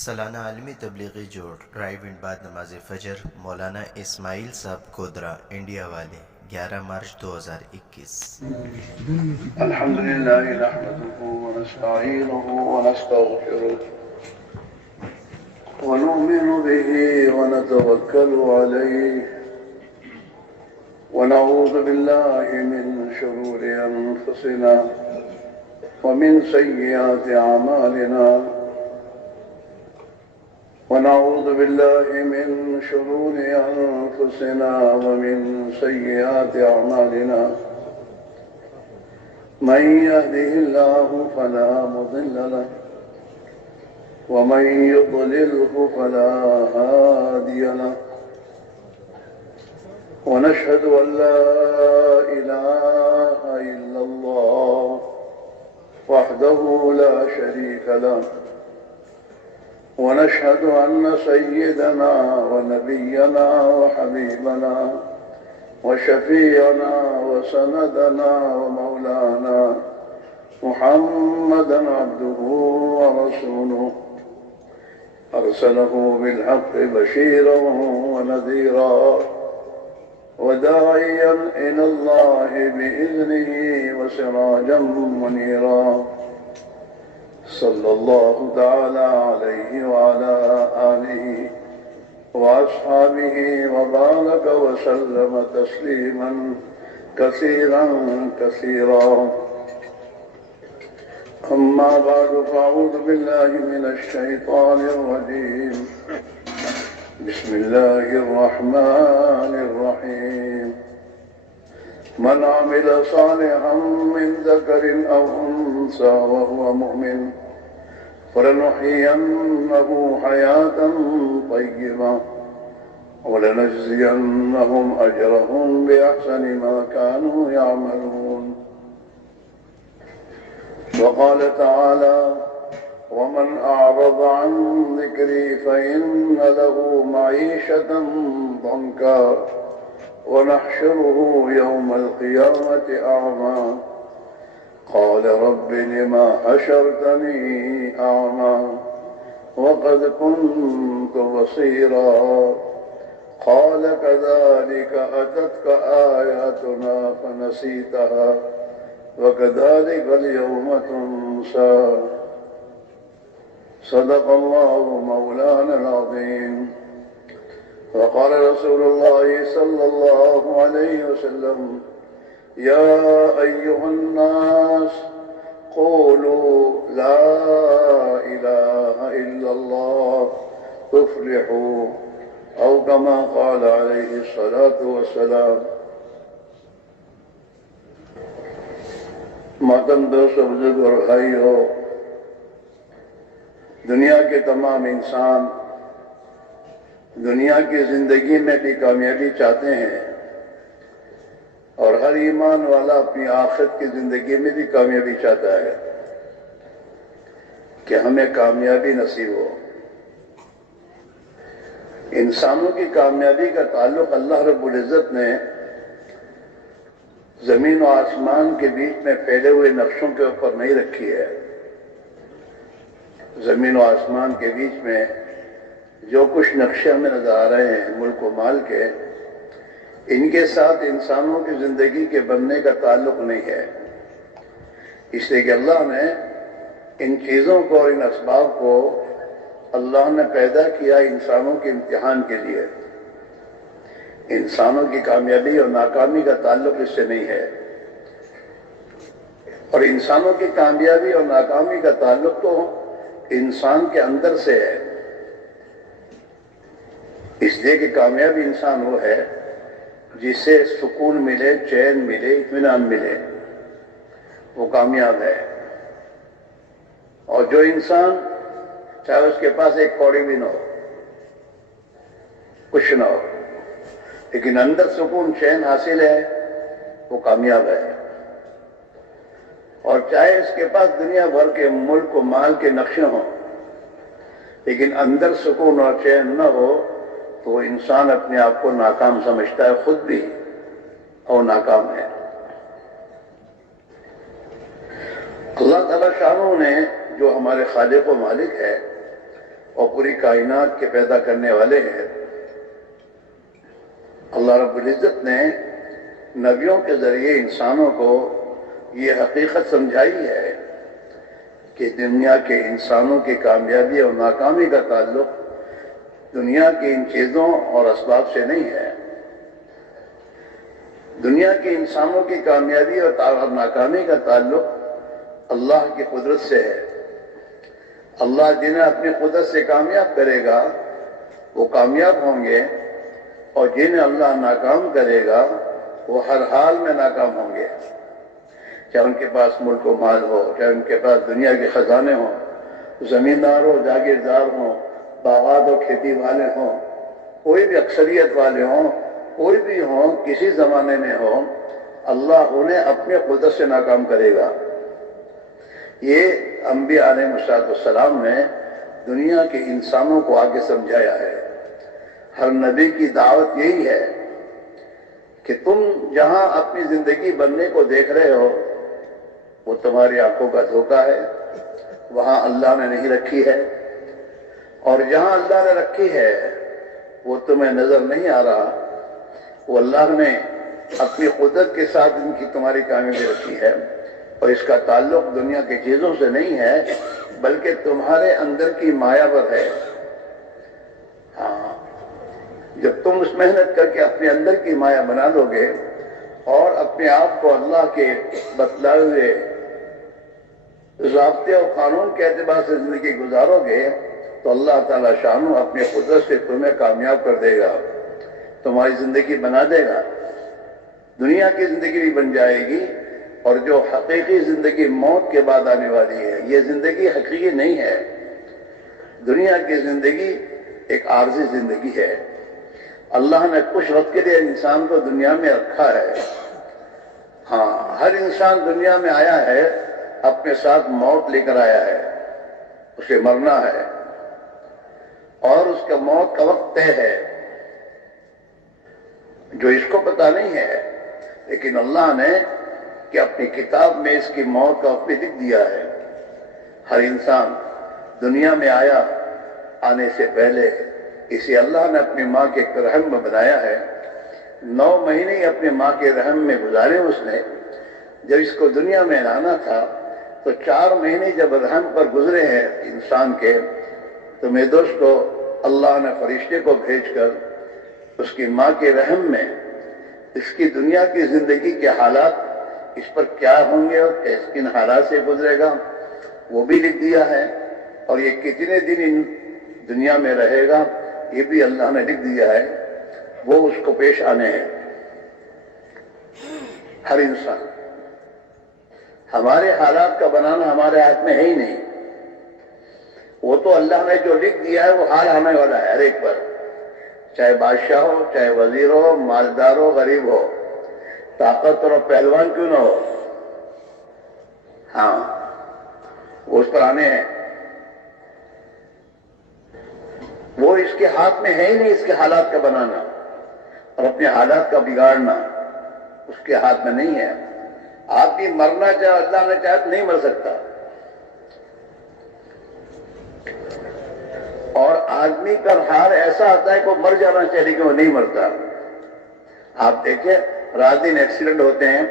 سالانہ عالمی تبلیغی جوڑ ڈرائیو ان بعد نماز فجر مولانا اسماعیل صاحب کودرا انڈیا والے 11 مارچ 2021۔ الحمد لله نحمده ونستعينه ونستغفره ونؤمن به ونتوكل عليه ونعوذ بالله من شرور أنفسنا ومن سيئات أعمالنا ونعوذ بالله من شرور أنفسنا ومن سيئات أعمالنا من يهده الله فلا مضل له ومن يضلله فلا هادي له ونشهد أن لا إله إلا الله وحده لا شريك له ونشهد أن سيدنا ونبينا وحبيبنا وشفيعنا وسندنا ومولانا محمدا عبده ورسوله أرسله بالحق بشيرا ونذيرا وداعيا إلى الله بإذنه وسراجا منيرا صلى الله تعالى عليه وعلى آله وأصحابه وبارك وسلم تسليما كثيرا كثيرا أما بعد فأعوذ بالله من الشيطان الرجيم بسم الله الرحمن الرحيم من عمل صالحا من ذكر أو أنثى وهو مؤمن فلنحيينه حياة طيبة ولنجزينهم أجرهم بأحسن ما كانوا يعملون وقال تعالى ومن أعرض عن ذكري فإن له معيشة ضنكا ونحشره يوم القيامة أعمى قال رب لما حشرتني أعمى وقد كنت بصيرا قال كذلك أتتك آياتنا فنسيتها وكذلك اليوم تنسى صدق الله مولانا العظيم وقال رسول الله صلى الله عليه وسلم يا أيها الناس قولوا لا إله إلا الله تفلحوا أو كما قال عليه الصلاة والسلام۔ محترم دوستو بزرگ اور بھائیو، دنیا کے تمام انسان دنیا کی زندگی میں بھی کامیابی چاہتے ہیں اور ہر ایمان والا اپنی آخرت کی زندگی میں بھی کامیابی چاہتا ہے کہ ہمیں کامیابی نصیب ہو۔ انسانوں کی کامیابی کا تعلق اللہ رب العزت نے زمین و آسمان کے بیچ میں پھیلے ہوئے نقشوں کے اوپر نہیں رکھی ہے۔ زمین و آسمان کے بیچ میں جو کچھ نقشے ہمیں نظر آ رہے ہیں ملک و مال کے، ان کے ساتھ انسانوں کی زندگی کے بننے کا تعلق نہیں ہے، اس لیے کہ اللہ نے ان چیزوں کو اور ان اسباب کو اللہ نے پیدا کیا انسانوں کے امتحان کے لیے۔ انسانوں کی کامیابی اور ناکامی کا تعلق اس سے نہیں ہے، اور انسانوں کی کامیابی اور ناکامی کا تعلق تو انسان کے اندر سے ہے، اس لیے کہ کامیابی انسان وہ ہے جسے سکون ملے، چین ملے، اطمینان ملے، وہ کامیاب ہے۔ اور جو انسان چاہے اس کے پاس ایک کوڑی بھی نہ ہو، کچھ نہ ہو، لیکن اندر سکون چین حاصل ہے، وہ کامیاب ہے۔ اور چاہے اس کے پاس دنیا بھر کے ملک و مال کے نقشے ہوں، لیکن اندر سکون اور چین نہ ہو تو وہ انسان اپنے آپ کو ناکام سمجھتا ہے، خود بھی اور ناکام ہے۔ اللہ تعالیٰ شانوں نے جو ہمارے خالق و مالک ہے، اور پوری کائنات کے پیدا کرنے والے ہیں۔ اللہ رب العزت نے نبیوں کے ذریعے انسانوں کو یہ حقیقت سمجھائی ہے کہ دنیا کے انسانوں کی کامیابی اور ناکامی کا تعلق دنیا کی ان چیزوں اور اسباب سے نہیں ہے۔ دنیا کے انسانوں کی کامیابی اور ناکامی کا تعلق اللہ کی قدرت سے ہے۔ اللہ جنہیں اپنی قدرت سے کامیاب کرے گا وہ کامیاب ہوں گے، اور جنہیں اللہ ناکام کرے گا وہ ہر حال میں ناکام ہوں گے، چاہے ان کے پاس ملک و مال ہو، چاہے ان کے پاس دنیا کے خزانے ہوں، زمیندار ہو، جاگیردار ہوں، باغات اور کھیتی والے ہوں، کوئی بھی اکثریت والے ہوں، کوئی بھی ہوں، کسی زمانے میں ہوں، اللہ انہیں اپنے قدرت سے ناکام کرے گا۔ یہ انبیاء علیہ السلام نے دنیا کے انسانوں کو آگے سمجھایا ہے۔ ہر نبی کی دعوت یہی ہے کہ تم جہاں اپنی زندگی بننے کو دیکھ رہے ہو وہ تمہاری آنکھوں کا دھوکہ ہے، وہاں اللہ نے نہیں رکھی ہے، اور جہاں اللہ نے رکھی ہے وہ تمہیں نظر نہیں آ رہا، وہ اللہ نے اپنی قدرت کے ساتھ ان کی تمہاری کامیابی رکھی ہے، اور اس کا تعلق دنیا کی چیزوں سے نہیں ہے بلکہ تمہارے اندر کی مایا پر ہے۔ ہاں، جب تم اس محنت کر کے اپنے اندر کی مایا بنا دو گے اور اپنے آپ کو اللہ کے بتلائے ہوئے ضابطے اور قانون کے اعتبار سے زندگی گزارو گے تو اللہ تعالیٰ شانو اپنی قدرت سے تمہیں کامیاب کر دے گا، تمہاری زندگی بنا دے گا، دنیا کی زندگی بھی بن جائے گی، اور جو حقیقی زندگی موت کے بعد آنے والی ہے یہ زندگی حقیقی نہیں ہے۔ دنیا کی زندگی ایک عارضی زندگی ہے۔ اللہ نے کچھ وقت کے لیے انسان کو دنیا میں رکھا ہے۔ ہاں، ہر انسان دنیا میں آیا ہے، اپنے ساتھ موت لے کر آیا ہے، اسے مرنا ہے، اور اس کا موت کا وقت طے ہے جو اس کو پتہ نہیں ہے، لیکن اللہ نے کہ اپنی کتاب میں اس کی موت کا وقت بھی لکھ دیا ہے۔ ہر انسان دنیا میں آیا، آنے سے پہلے اسے اللہ نے اپنی ماں کے رحم میں بنایا ہے۔ 9 مہینے ہی اپنے ماں کے رحم میں گزارے اس نے۔ جب اس کو دنیا میں لانا تھا تو 4 مہینے جب رحم پر گزرے ہیں انسان کے، تو میرے دوستو اللہ نے فرشتے کو بھیج کر اس کی ماں کے رحم میں اس کی دنیا کی زندگی کے حالات اس پر کیا ہوں گے اور کن حالات سے گزرے گا وہ بھی لکھ دیا ہے، اور یہ کتنے دن ان دنیا میں رہے گا یہ بھی اللہ نے لکھ دیا ہے، وہ اس کو پیش آنے ہیں۔ ہر انسان، ہمارے حالات کا بنانا ہمارے ہاتھ میں ہے ہی نہیں، وہ تو اللہ نے جو لکھ دیا ہے وہ حال آنے والا ہے ہر ایک پر، چاہے بادشاہ ہو، چاہے وزیر ہو، مالدار ہو، غریب ہو، طاقتور اور پہلوان کیوں نہ ہو، ہاں وہ اس پر آنے ہیں۔ وہ اس کے ہاتھ میں ہے ہی نہیں، اس کے حالات کا بنانا اور اپنے حالات کا بگاڑنا اس کے ہاتھ میں نہیں ہے۔ آپ بھی مرنا چاہے، اللہ نے چاہے تو نہیں مر سکتا، اور آدمی کا حال ایسا آتا ہے کہ وہ مر جانا چاہیے لیکن وہ نہیں مرتا۔ آپ دیکھیں رات دن ایکسیڈنٹ ہوتے ہیں،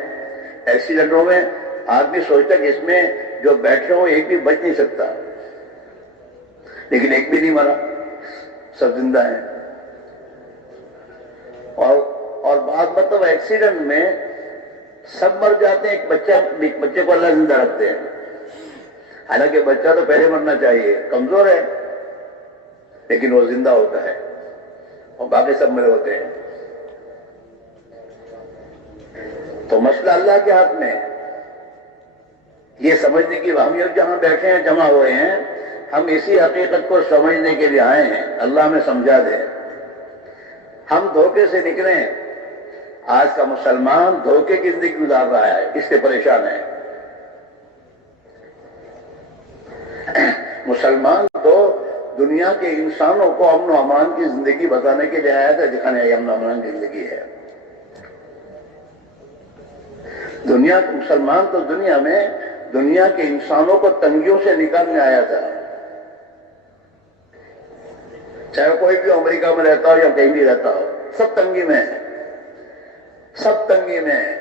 ایکسیڈنٹوں میں آدمی سوچتا ہے کہ اس میں جو بیٹھے ہوں ایک بھی بچ نہیں سکتا، لیکن ایک بھی نہیں مرا، سب زندہ ہیں۔ اور بات مطلب ایکسیڈنٹ میں سب مر جاتے ہیں، ایک بچے کو اللہ زندہ رکھتے ہیں، حالانکہ بچہ تو پہلے مرنا چاہیے، کمزور ہے لیکن وہ زندہ ہوتا ہے، اور باقی سب مرے ہوتے ہیں۔ تو مسئلہ اللہ کے ہاتھ میں، یہ سمجھنے کی ہم جہاں بیٹھے ہیں جمع ہوئے ہیں، ہم اسی حقیقت کو سمجھنے کے لیے آئے ہیں، اللہ ہمیں سمجھا دے۔ ہم دھوکے سے نکلے ہیں، آج کا مسلمان دھوکے کی زندگی گزار رہا ہے، اس سے پریشان ہے۔ مسلمان تو دنیا کے انسانوں کو امن و امان کی زندگی بتانے کے لیے آیا تھا، دکھانے یہ امن و امان کی زندگی ہے۔ دنیا کے مسلمان تو دنیا میں دنیا کے انسانوں کو تنگیوں سے نکالنے آیا تھا، چاہے کوئی بھی امریکہ میں رہتا ہو یا کہیں بھی رہتا ہو، سب تنگی میں ہے، سب تنگی میں ہے،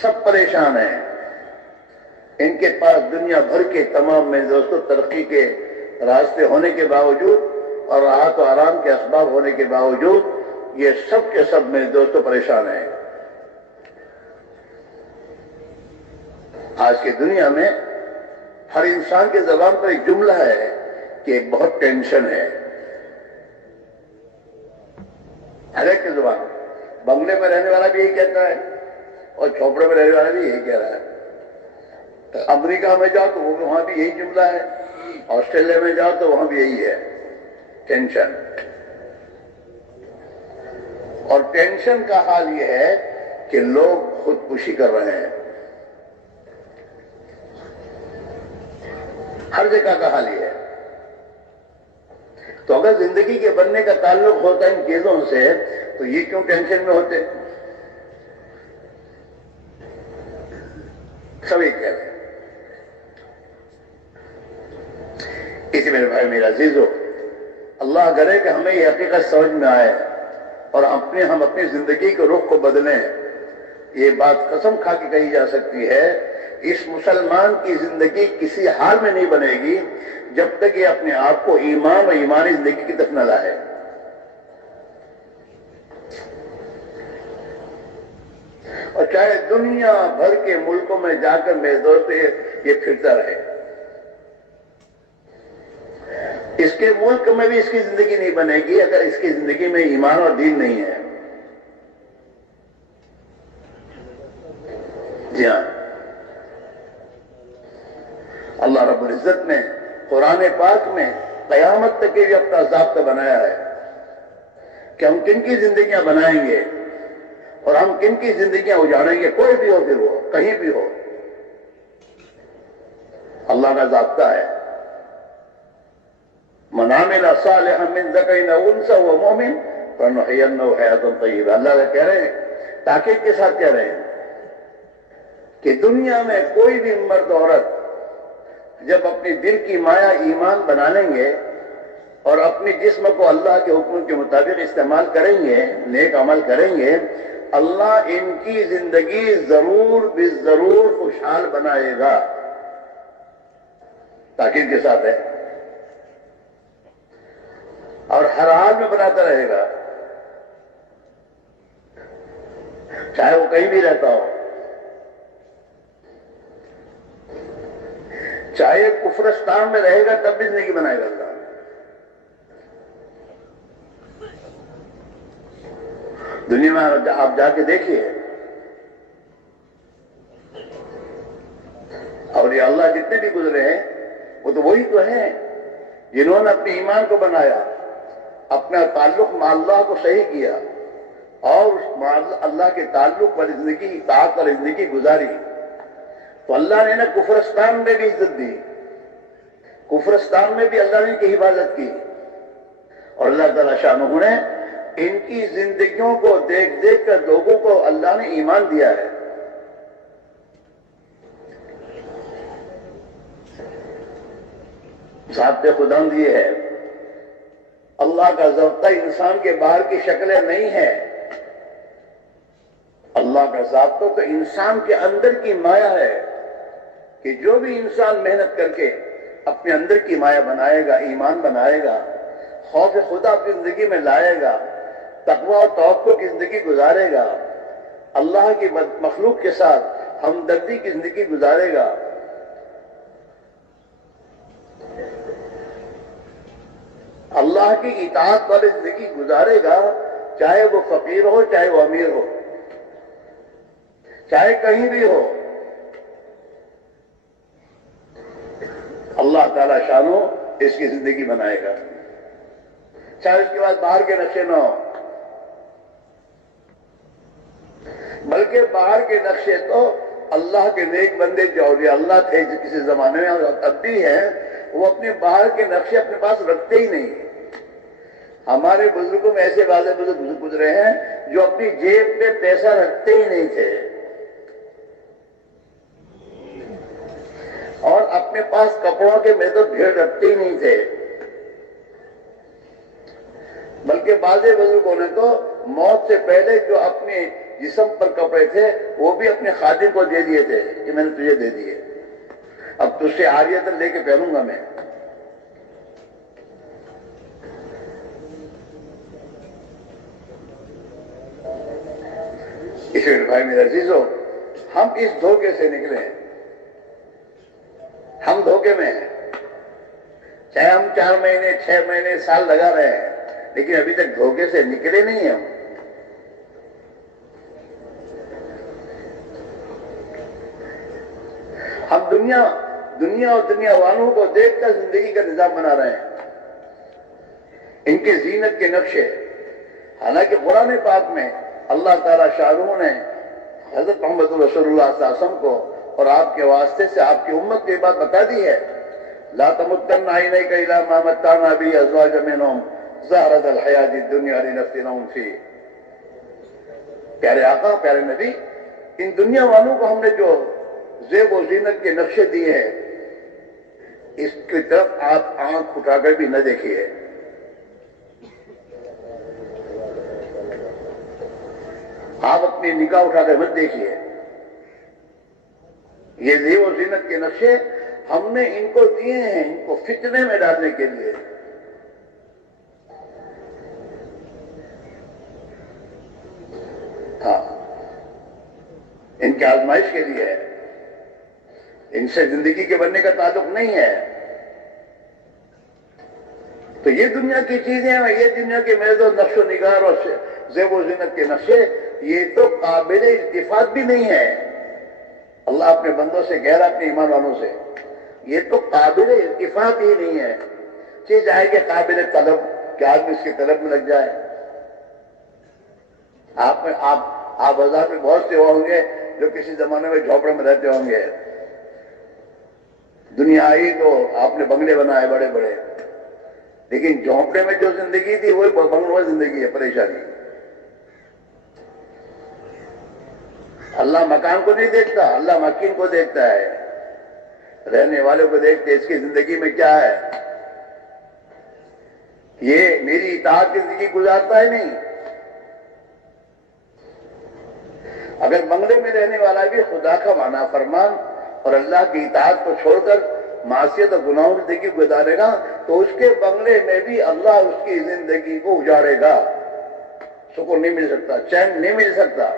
سب پریشان ہیں۔ ان کے پاس دنیا بھر کے تمام میں دوستوں ترقی کے راستے ہونے کے باوجود اور راحت و آرام کے اسباب ہونے کے باوجود یہ سب کے سب میں دوستوں پریشان ہیں۔ آج کی دنیا میں ہر انسان کے زبان پر ایک جملہ ہے کہ بہت ٹینشن ہے، ہر ایک کی زبان۔ بنگلے میں رہنے والا بھی یہی کہتا ہے اور چھوپڑے میں رہنے والا بھی یہی کہہ رہا ہے۔ امریکہ میں جاؤ تو وہاں بھی یہی جملہ ہے، آسٹریلیا میں جاؤ تو وہاں بھی یہی ہے، ٹینشن۔ اور ٹینشن کا حال یہ ہے کہ لوگ خودکشی کر رہے ہیں، ہر جگہ کا حال یہ ہے۔ تو اگر زندگی کے بننے کا تعلق ہوتا ہے ان چیزوں سے تو یہ کیوں ٹینشن میں ہوتے؟ سبھی کہہ رہے ہیں۔ اسی میرے بھائی میرا عزیزو، اللہ کرے کہ ہمیں یہ حقیقت سمجھ میں آئے اور ہم اپنی زندگی کے رخ کو بدلیں۔ یہ بات قسم کھا کے کہی جا سکتی ہے، اس مسلمان کی زندگی کسی حال میں نہیں بنے گی جب تک یہ اپنے آپ کو ایمان اور ایمانی زندگی کی طرف نہ لائے۔ اور چاہے دنیا بھر کے ملکوں میں جا کر میرے دوست یہ پھرتا رہے، اس کے ملک میں بھی اس کی زندگی نہیں بنے گی اگر اس کی زندگی میں ایمان اور دین نہیں ہے۔ جی ہاں، اللہ رب العزت نے قرآن پاک میں قیامت تک کے لیے اپنا ضابطہ بنایا ہے کہ ہم کن کی زندگیاں بنائیں گے اور ہم کن کی زندگیاں اجاڑیں گے، کوئی بھی ہو، پھر وہ کہیں بھی ہو، اللہ کا ضابطہ ہے۔ من عمل صالحا من ذکر او انثى وهو مؤمن فلنحيينه حیاة طیبہ۔ اللہ کا کہہ رہے ہیں، تاکید کے ساتھ کہہ رہے ہیں کہ دنیا میں کوئی بھی مرد عورت جب اپنی دل کی مایا ایمان بنا لیں گے اور اپنی جسم کو اللہ کے حکم کے مطابق استعمال کریں گے، نیک عمل کریں گے، اللہ ان کی زندگی ضرور بالضرور خوشحال بنائے گا۔ تاکید کے ساتھ ہے، اور ہر حال میں بناتا رہے گا، چاہے وہ کہیں بھی رہتا ہو، چاہے کفرستان میں رہے گا تب بھی زندگی بنائے گا اللہ۔ دنیا میں آپ جا کے دیکھیے، اور یہ اللہ جتنے بھی گزرے ہیں وہ تو وہی تو ہیں جنہوں نے اپنے ایمان کو بنایا، اپنا تعلق مع اللہ کو صحیح کیا اور اللہ کے تعلق والی زندگی، اطاعت والی زندگی گزاری۔ تو اللہ نے نا کفرستان میں بھی عزت دی، کفرستان میں بھی اللہ نے ان کی حفاظت کی، اور اللہ تعالیٰ شانہ نے ان کی زندگیوں کو دیکھ دیکھ کر لوگوں کو اللہ نے ایمان دیا ہے۔ ضابطے خداوند یہ ہے، اللہ کا ضابطہ انسان کے باہر کی شکلیں نہیں ہے، اللہ کا ضابطہ تو انسان کے اندر کی مایا ہے کہ جو بھی انسان محنت کر کے اپنے اندر کی مایا بنائے گا، ایمان بنائے گا، خوف خدا اپنی زندگی میں لائے گا، تقوی اور توقع کی زندگی گزارے گا، اللہ کی مخلوق کے ساتھ ہمدردی کی زندگی گزارے گا، اللہ کی اطاعت والی زندگی گزارے گا، چاہے وہ فقیر ہو، چاہے وہ امیر ہو، چاہے کہیں بھی ہو، اللہ تعالی شانو اس کی زندگی بنائے گا، چاہے اس کے بعد باہر کے نقشے نہ ہو، بلکہ باہر کے نقشے تو اللہ کے نیک بندے جو اولیاء اللہ تھے کسی زمانے میں اور اب بھی ہیں، وہ اپنے باہر کے نقشے اپنے پاس رکھتے ہی نہیں۔ ہمارے بزرگوں میں ایسے واضح بزرگ گزرے ہیں جو اپنی جیب میں پیسہ رکھتے ہی نہیں تھے اور اپنے پاس کپڑوں کے میں تو بھیڑ رکھتے ہی نہیں تھے، بلکہ بعض بزرگوں نے تو موت سے پہلے جو اپنے جسم پر کپڑے تھے وہ بھی اپنے خادم کو دے دیے تھے کہ میں نے تجھے دے دیے، اب تجھ سے عاریتاً لے کے پہنوں گا میں۔ اس لیے بھائی میرے عزیزو، ہم اس دھوکے سے نکلے ہیں، ہم دھوکے میں ہیں، چاہے ہم 4 مہینے 6 مہینے سال لگا رہے ہیں، لیکن ابھی تک دھوکے سے نکلے نہیں ہیں ہم دنیا اور دنیا والوں کو دیکھ کر زندگی کا نظام بنا رہے ہیں، ان کے زینت کے نقشے۔ حالانکہ قرآن پاک میں اللہ تعالیٰ شاہ رخ نے حضرت محمد رسول اللہ صلی اللہ علیہ وسلم کو اور آپ کے واسطے سے آپ کی امت کو یہ بات بتا دی ہے، لا تمدن عینیک الی ما متعنا به ازواجا منهم زہرۃ الحیاۃ الدنیا لنفتنہم فیہ۔ پیارے آقا، پیارے نبی، ان دنیا والوں کو ہم نے جو زیب و زینت کے نقشے دیے ہیں، اس کی طرف آپ آنکھ اٹھا کر بھی نہ دیکھیے۔ آپ اپنی نگاہ اٹھا کر مت دیکھیے۔ یہ زیب و زینت کے نقشے ہم نے ان کو دیے ہیں ان کو فتنے میں ڈالنے کے لیے۔ ہاں، ان کی آزمائش کے لیے ہے، ان سے زندگی کے بننے کا تعلق نہیں ہے۔ تو یہ دنیا کی چیزیں اور یہ دنیا کے محض نقش و نگار اور زیب و زینت کے نقشے، یہ تو قابل التفات بھی نہیں ہے۔ اللہ اپنے بندوں سے کہہ رہا، اپنے ایمان والوں سے، یہ تو قابل التفات ہی نہیں ہے۔ چیز ہے کہ قابل طلب، کہ آدمی اس کی طلب میں لگ جائے۔ آپ بازار میں بہت سے ہوں گے جو کسی زمانے میں جھوپڑے میں رہتے ہوں گے، دنیا آئی تو آپ نے بنگلے بنائے بڑے بڑے، لیکن جھونپڑے میں جو زندگی تھی وہی بنگلوں میں زندگی ہے، پریشانی۔ اللہ مکان کو نہیں دیکھتا، اللہ مکین کو دیکھتا ہے، رہنے والوں کو دیکھتے اس کی زندگی میں کیا ہے۔ یہ میری اطاعت کی زندگی گزارتا ہے نہیں۔ اگر بنگلے میں رہنے والا بھی خدا کا مانا فرمان اور اللہ کی اطاعت کو چھوڑ کر معصیت اور گناہوں کی زندگی گزارے گا تو اس کے بنگلے میں بھی اللہ اس کی زندگی کو اجاڑے گا، سکون نہیں مل سکتا، چین نہیں مل سکتا۔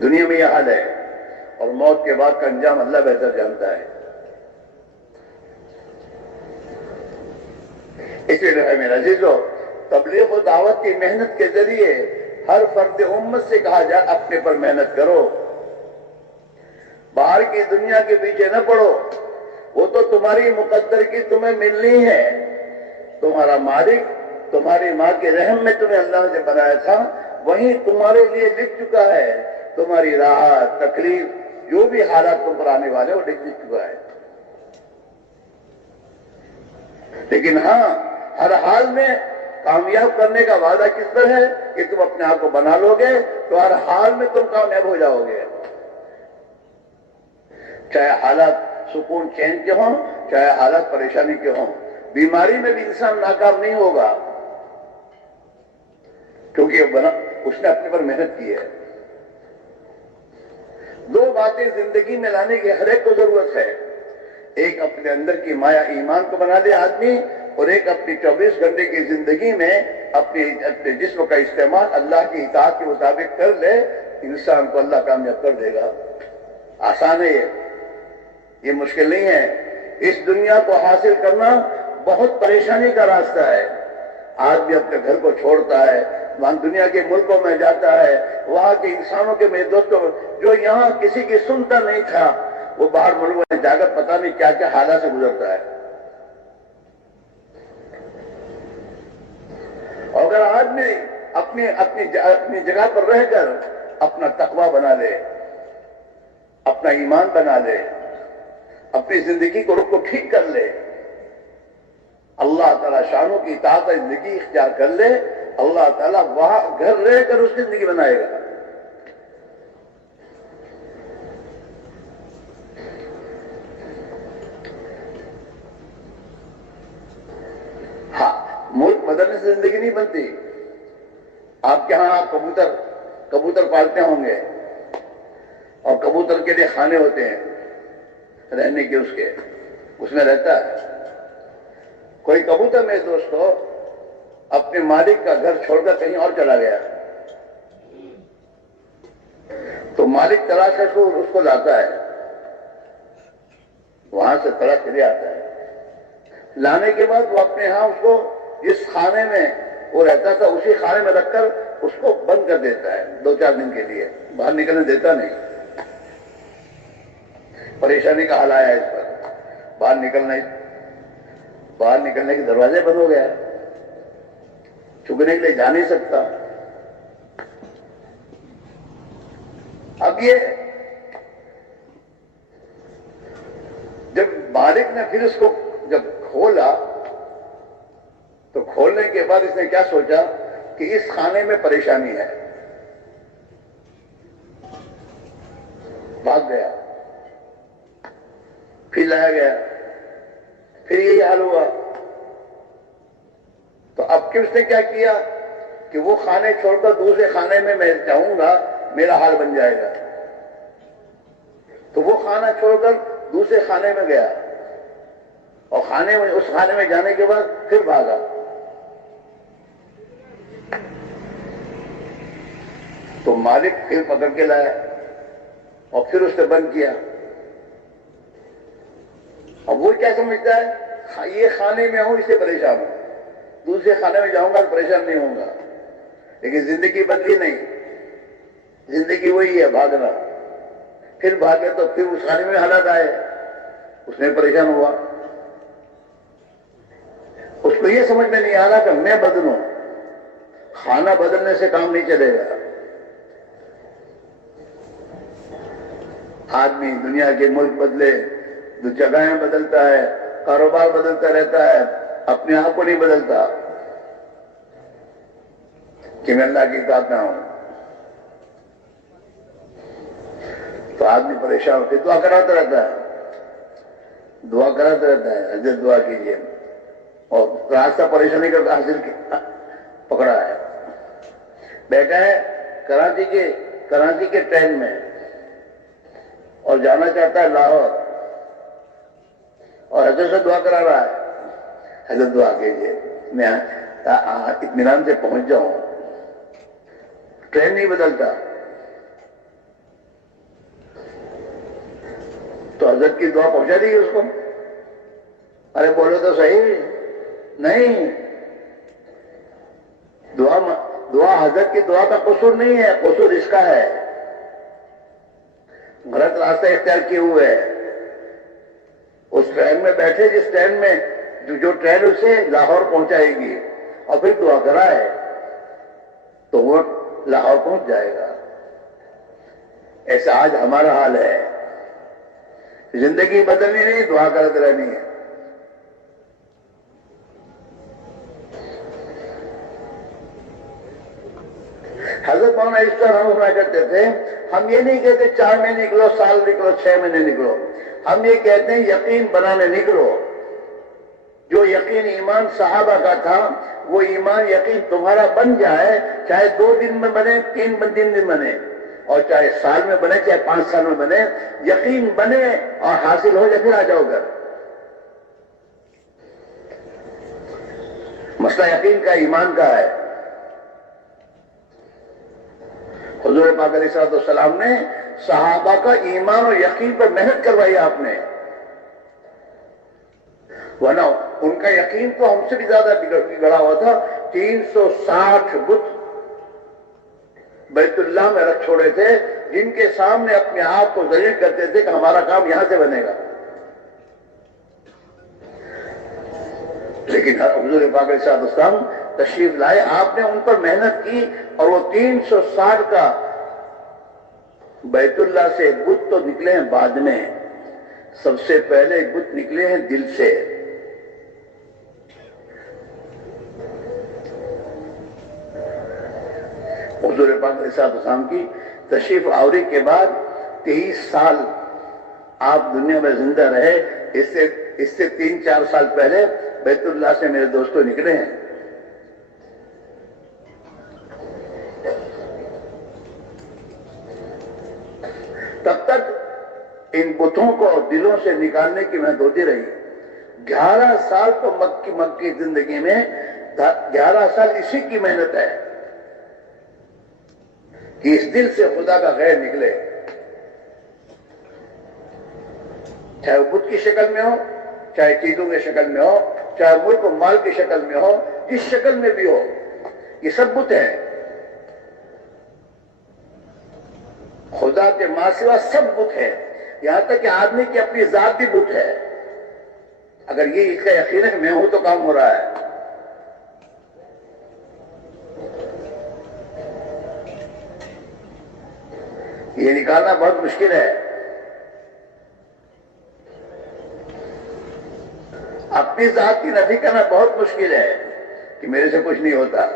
دنیا میں یہ حال ہے، اور موت کے بعد کا انجام اللہ بہتر جانتا ہے۔ اس لیے میرے عزیزو، تبلیغ و دعوت کی محنت کے ذریعے ہر فرد امت سے کہا جائے اپنے پر محنت کرو، باہر کی دنیا کے پیچھے نہ پڑو، وہ تو تمہاری مقدر کی تمہیں ملنی ہے۔ تمہارا مالک تمہاری ماں کے رحم میں تمہیں اللہ نے بنایا تھا، وہیں تمہارے لیے لکھ چکا ہے تمہاری راحت تکلیف، جو بھی حالات تم پر آنے والے وہ لکھ چکا ہے۔ لیکن ہاں، ہر حال میں کامیاب کرنے کا وعدہ کس پر ہے کہ تم اپنے آپ کو بنا لو گے تو ہر حال میں تم کامیاب ہو جاؤ گے، چاہے حالات سکون چین کے ہوں، چاہے حالات پریشانی کے ہوں۔ بیماری میں بھی انسان ناکام نہیں ہوگا، کیونکہ اس نے اپنے پر محنت کی ہے۔ 2 باتیں زندگی میں لانے کی ہر ایک کو ضرورت ہے، ایک اپنے اندر کی مایا ایمان کو بنا لے آدمی، اور ایک اپنی 24 گھنٹے کی زندگی میں اپنے جسم کا استعمال اللہ کی اطاعت کے مطابق کر لے، انسان کو اللہ کامیاب کر دے گا۔ آسان ہے یہ مشکل نہیں ہے۔ اس دنیا کو حاصل کرنا بہت پریشانی کا راستہ ہے۔ آدمی اپنے گھر کو چھوڑتا ہے، وہاں دنیا کے ملکوں میں جاتا ہے، وہاں کے انسانوں کے میرے دوستوں جو یہاں کسی کی سنتا نہیں تھا، وہ باہر ملکوں میں جا کر پتہ نہیں کیا کیا حالات سے گزرتا ہے۔ اور اگر آدمی اپنی جگہ پر رہ کر اپنا تقوی بنا لے، اپنا ایمان بنا لے، اپنی زندگی کو رخ کو ٹھیک کر لے، اللہ تعالیٰ شانوں کی اطاعت زندگی اختیار کر لے، اللہ تعالیٰ وہاں گھر رہ کر اس کی زندگی بنائے گا۔ سے زندگی نہیں بنتی. آپ کے ہاں آپ کبوتر پالتے ہوں گے اور کبوتر کے لیے کھانے ہوتے ہیں رہنے کے, اس میں رہتا ہے. کوئی کبوتر میرے دوستو اپنے مالک کا گھر چھوڑ کر کہیں اور چلا گیا تو مالک تلاش کر اس کو لاتا ہے, وہاں سے تلاش کے لیے آتا ہے. لانے کے بعد وہ اپنے ہاں اس کو جس خانے میں وہ رہتا تھا اسی خانے میں رکھ کر اس کو بند کر دیتا ہے 2-4 دن کے لیے, باہر نکلنے دیتا نہیں. پریشانی کا حال آیا اس پر, باہر نکلنے کے دروازے بند ہو گیا, چگنے کے لیے جا نہیں سکتا. اب یہ جب مالک نے پھر اس کو جب کھولا تو کھولنے کے بعد اس نے کیا سوچا کہ اس خانے میں پریشانی ہے, بھاگ گیا. پھر لایا گیا, پھر یہی حال ہوا. تو اب کہ اس نے کیا کیا کہ وہ خانے چھوڑ کر دوسرے خانے میں میں جاؤں گا میرا حال بن جائے گا. تو وہ خانہ چھوڑ کر دوسرے خانے میں گیا اور اس خانے میں جانے کے بعد پھر بھاگا. تو مالک پھر پکڑ کے لایا اور پھر اس نے بند کیا. اب وہ کیا سمجھتا ہے یہ خانے میں ہوں اس سے پریشان ہوں, دوسرے خانے میں جاؤں گا تو پریشان نہیں ہوں گا. لیکن زندگی بدلی نہیں, زندگی وہی ہے بھاگنا. پھر بھاگے تو پھر اس خانے میں حالات آئے, اس میں پریشان ہوا. اس کو یہ سمجھ میں نہیں آ رہا کہ میں بدلوں, خانہ بدلنے سے کام نہیں چلے گا. آدمی دنیا کے ملک بدلے, جگہیں بدلتا ہے, کاروبار بدلتا رہتا ہے, اپنے آپ کو نہیں بدلتا کہ میں اللہ کی اطاعت میں ہوں. تو آدمی پریشان ہوتے دعا کراتا رہتا ہے, حضرت دعا کیجیے, اور راستہ پریشانی کا حاصل پکڑا ہے. بیٹھا ہے کراچی کے ٹرین میں اور جانا چاہتا ہے لاہور, اور حضرت سے دعا کرا رہا ہے, حضرت دعا کیجیے میں اطمینان سے پہنچ جاؤں. ٹرین نہیں بدلتا. تو حضرت کی دعا پہنچا دی اس کو. ارے بولو تو صحیح, نہیں, دعا حضرت کی دعا کا قصور نہیں ہے, قصور اس کا ہے غلط راستہ اختیار کیے ہوئے ہے. اس ٹرین میں بیٹھے جس ٹرین میں جو ٹرین اسے لاہور پہنچائے گی, اور پھر دعا کرا ہے تو وہ لاہور پہنچ جائے گا. ایسا آج ہمارا حال ہے, زندگی بدلنی نہیں, دعا کرتے رہنی ہے. حضرت مولانا اس طرح ہم ہوا کرتے تھے, ہم یہ نہیں کہتے 4 مہینے نکلو, سال نکلو, 6 مہینے نکلو. ہم یہ کہتے ہیں یقین بنانے نکلو. جو یقین ایمان صحابہ کا تھا وہ ایمان یقین تمہارا بن جائے, چاہے 2 دن میں بنے, 3 دن بنے, اور چاہے سال میں بنے, چاہے 5 سال میں بنے, یقین بنے اور حاصل ہو جائے پھر آ جاؤ گھر. مسئلہ یقین کا, ایمان کا ہے. حضور پاک علیہ الصلوۃ والسلام نے صحابہ کا ایمان اور یقین پر محنت کروائی آپ نے, ورنہ ان کا یقین تو ہم سے بھی زیادہ بگڑا ہوا تھا. 360 بت بیت اللہ میں رکھ چھوڑے تھے جن کے سامنے اپنے آپ کو ذلیل کرتے تھے کہ ہمارا کام یہاں سے بنے گا. لیکن حضور پاک علیہ الصلوۃ والسلام تشریف لائے, آپ نے ان پر محنت کی, اور وہ 360 کا بیت اللہ سے بت تو نکلے ہیں بعد میں, سب سے پہلے بت نکلے ہیں دل سے. حضور پاک علیہ الصلوۃ والسلام کی تشریف آوری کے بعد 23 سال آپ دنیا میں زندہ رہے. اس سے 3-4 سال پہلے بیت اللہ سے میرے دوستوں نکلے ہیں. تب تک ان بتوں کو دلوں سے نکالنے کی محنت ہوتی رہی. 11 سال تو مکی زندگی میں 11 سال اسی کی محنت ہے کہ اس دل سے خدا کا غیر نکلے، چاہے وہ بت کی شکل میں ہو، چاہے چیزوں کی شکل میں ہو، چاہے ملک و مال کی شکل میں ہو، جس شکل میں بھی ہو، یہ سب بت ہیں. خدا کے ماں سوا سب بت ہے، یہاں تک کہ آدمی کی اپنی ذات بھی بت ہے. اگر یہ اس کا یقین ہے کہ میں ہوں تو کام ہو رہا ہے. یہ نکالنا بہت مشکل ہے. اپنی ذات کی نفی کرنا بہت مشکل ہے کہ میرے سے کچھ نہیں ہوتا،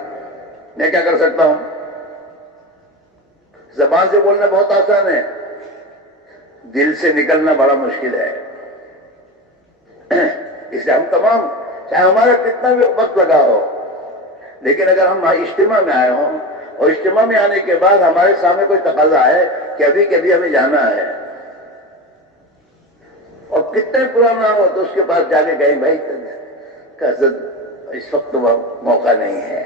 میں کیا کر سکتا ہوں. زبان سے بولنا بہت آسان ہے، دل سے نکلنا بڑا مشکل ہے. اس لیے ہم تمام، چاہے ہمارا کتنا بھی وقت لگا ہو، لیکن اگر ہم اجتماع میں آئے ہوں اور اجتماع میں آنے کے بعد ہمارے سامنے کوئی تقاضا ہے کہ ابھی کے ابھی ہمیں جانا ہے، اور کتنے پرانا ہو تو اس کے پاس جا کے کہیں بھائی اس وقت موقع نہیں ہے،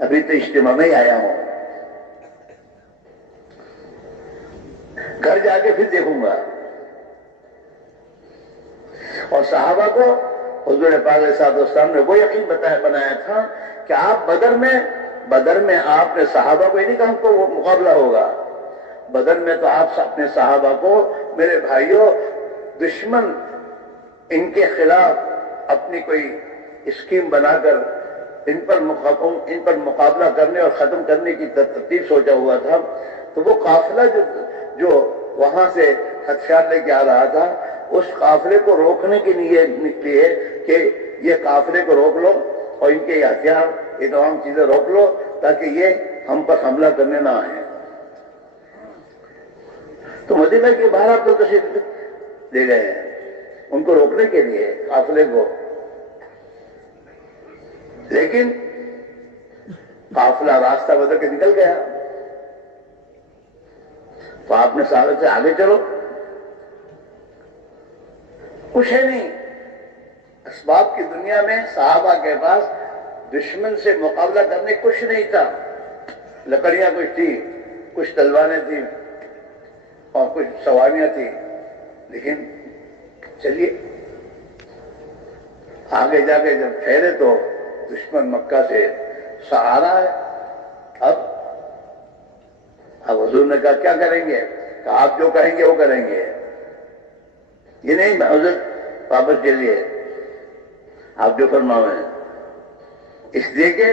ابھی تو اجتماع میں ہی آیا ہوں، گھر جا کے پھر دیکھوں گا. اور صحابہ کو حضور پاک علیہ الصلوۃ والسلام نے وہ یقین بنایا تھا کہ آپ بدر میں آپ نے صحابہ کو یہ نہیں کہا ہم کو وہ مقابلہ ہوگا. بدر میں تو آپ اپنے صحابہ کو، میرے بھائیوں، دشمن ان کے خلاف اپنی کوئی اسکیم بنا کر ان پر مقابلہ کرنے اور ختم کرنے کی ترتیب سوچا ہوا تھا. تو وہ قافلہ جو وہاں سے ہتھیار لے کے آ رہا تھا، اس قافلے کو روکنے کے لیے نکلی ہے کہ یہ قافلے کو روک لو اور ان کے یہ ہتھیار، یہ تمام چیزیں روک لو تاکہ یہ ہم پر حملہ کرنے نہ آئیں. تو مدینہ کے باہر آپ تو تشریف لے گئے ہیں ان کو روکنے کے لیے، قافلے کو. لیکن قافلہ راستہ بدل کے نکل گیا تو آپ نے صحابہ سے آگے چلو. کچھ ہے نہیں، اسباب کی دنیا میں صحابہ کے پاس دشمن سے مقابلہ کرنے کچھ نہیں تھا. لکڑیاں کچھ تھی، کچھ تلواریں تھیں اور کچھ سواریاں تھیں، لیکن چلیے آگے جا کے جب ٹھہرے تو دشمن مکہ سے آ رہا ہے. اب حضور نے کہا کیا کریں گے؟ کہ آپ جو کہیں گے وہ کریں گے. یہ نہیں حضور واپس چلیے، آپ جو فرمائیں. اس لیے کہ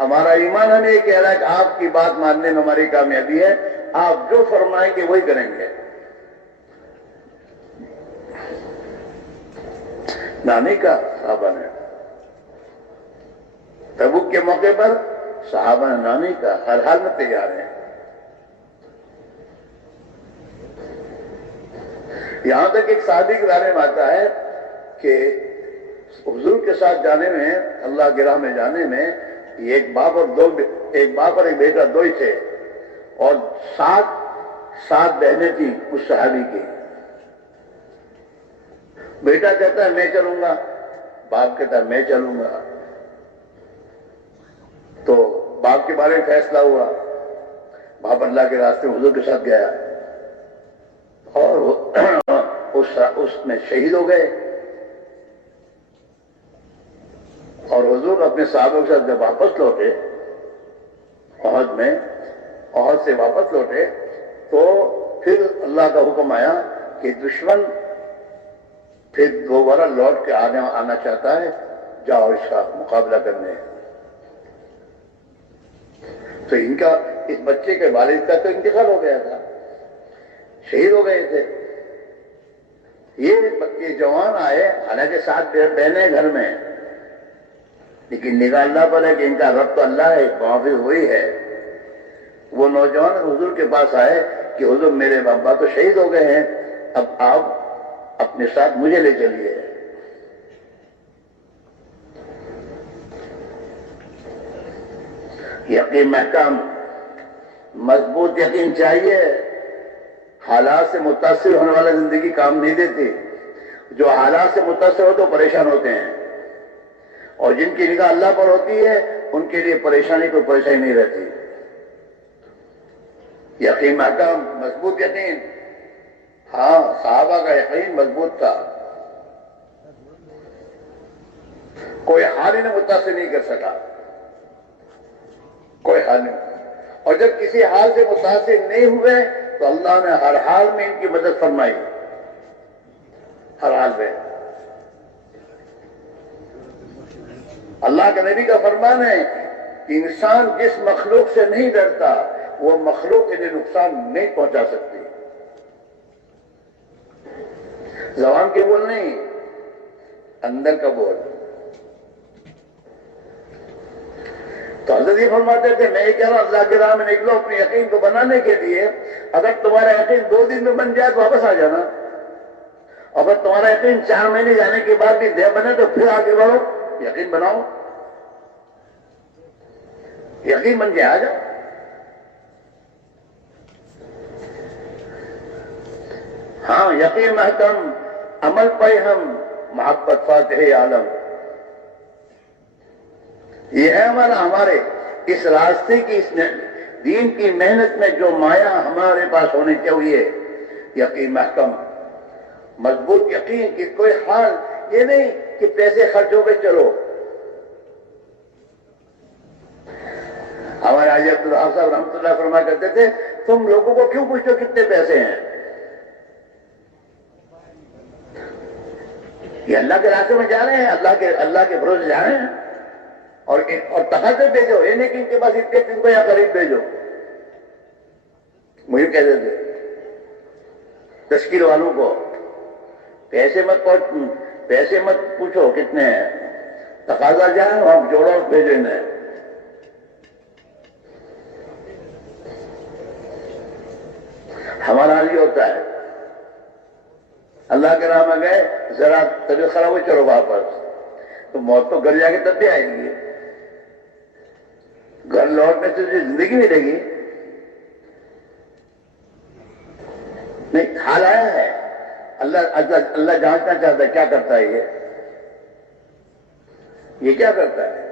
ہمارا ایمان ہمیں یہ کہہ رہا ہے کہ آپ کی بات ماننے میں ہماری کامیابی ہے، آپ جو فرمائیں گے وہی کریں گے. نانی کا صحابہ نے تبوک کے موقع پر صحابہ نے نانی کا ہر حال میں تیار ہیں. یہاں تک ایک صحابی کے بارے میں آتا ہے کہ حضور کے ساتھ جانے میں، اللہ کی راہ میں جانے میں، ایک باپ اور ایک بیٹا دو ہی تھے، اور سات بہنیں تھیں اس صحابی کی. بیٹا کہتا ہے میں چلوں گا، باپ کہتا ہے میں چلوں گا. تو باپ کے بارے میں فیصلہ ہوا، باپ اللہ کے راستے میں حضور کے ساتھ گیا اور اس میں شہید ہو گئے. اور حضور اپنے صحابہ کے ساتھ جب واپس لوٹے احد سے واپس لوٹے تو پھر اللہ کا حکم آیا کہ دشمن پھر دوبارہ لوٹ کے آنا چاہتا ہے، جاؤ اس کا مقابلہ کرنے. تو اس بچے کے والد کا تو انتقال ہو گیا تھا، شہید ہو گئے تھے. یہ جوان آئے، حالانکہ 7 بہنیں گھر میں، لیکن نگاہ اللہ پر ہے کہ ان کا رب تو اللہ ہے، معافی ہوئی ہے. وہ نوجوان حضور کے پاس آئے کہ حضور میرے باپا تو شہید ہو گئے ہیں، اب آپ اپنے ساتھ مجھے لے چلیے. یقین محکم، مضبوط یقین چاہیے حالات سے متاثر ہونے والا زندگی کام نہیں دیتی. جو حالات سے متاثر ہوتے وہ پریشان ہوتے ہیں، اور جن کی نگاہ اللہ پر ہوتی ہے ان کے لیے پریشانی کوئی پریشانی نہیں رہتی. یقین محکم، مضبوط یقین. ہاں، صحابہ کا یقین مضبوط تھا، کوئی حال انہیں متاثر نہیں کر سکا، کوئی حال نہیں. اور جب کسی حال سے متاثر نہیں ہوئے تو اللہ نے ہر حال میں ان کی مدد فرمائی، ہر حال میں. اللہ کے نبی کا فرمان ہے کہ انسان جس مخلوق سے نہیں ڈرتا وہ مخلوق انہیں نقصان نہیں پہنچا سکتی. زبان کے بول نہیں، اندر کا بول. تو حضرت یہ فرماتے تھے میں یہ کہہ رہا ہوں اللہ کی راہ میں نکلو اپنے یقین کو بنانے کے لیے. اگر تمہارا یقین 2 دن میں بن جائے تو واپس آ جانا. اگر تمہارا یقین 4 مہینے جانے کے بعد بھی دہ بنے تو پھر آگے بڑھو، یقین بناؤ. یقین بن جائے آ جاؤ. ہاں، یقین محکم، عمل پہ ہم، محبت فاتح عالم. یہ ہے ہمارے اس راستے کی، اس دین کی محنت میں جو مایا ہمارے پاس ہونی چاہیے. یقین محکم، مضبوط یقین کہ کوئی حال یہ نہیں کہ پیسے خرچ ہو کے چلو. ہمارے حاجی عبدالرحمن صاحب رحمۃ اللہ فرمایا کرتے تھے تم لوگوں کو کیوں پوچھتے ہو کتنے پیسے ہیں؟ یہ اللہ کے راستے میں جا رہے ہیں، اللہ کے بھروسے جا رہے ہیں. اور تقاضے بھیجو، یہ نہیں کہ ان کے پاس اتنے تم کو یا قریب بھیجو. مجھے کہتے تھے تشکیل والوں کو پیسے مت پوچھو کتنے ہیں، تقاضا جائے وہاں جوڑو بھیجو انہیں. ہمارا حال یہ ہوتا ہے اللہ کے راہ میں گئے، ذرا طبیعت خراب ہوئی چلو واپس. تو موت تو گھر جا کے تب بھی آئے گی، گھر لوٹنے سے زندگی ملے گی نہیں. حال آیا ہے، اللہ جانچنا چاہتا ہے کیا کرتا ہے یہ کیا کرتا ہے.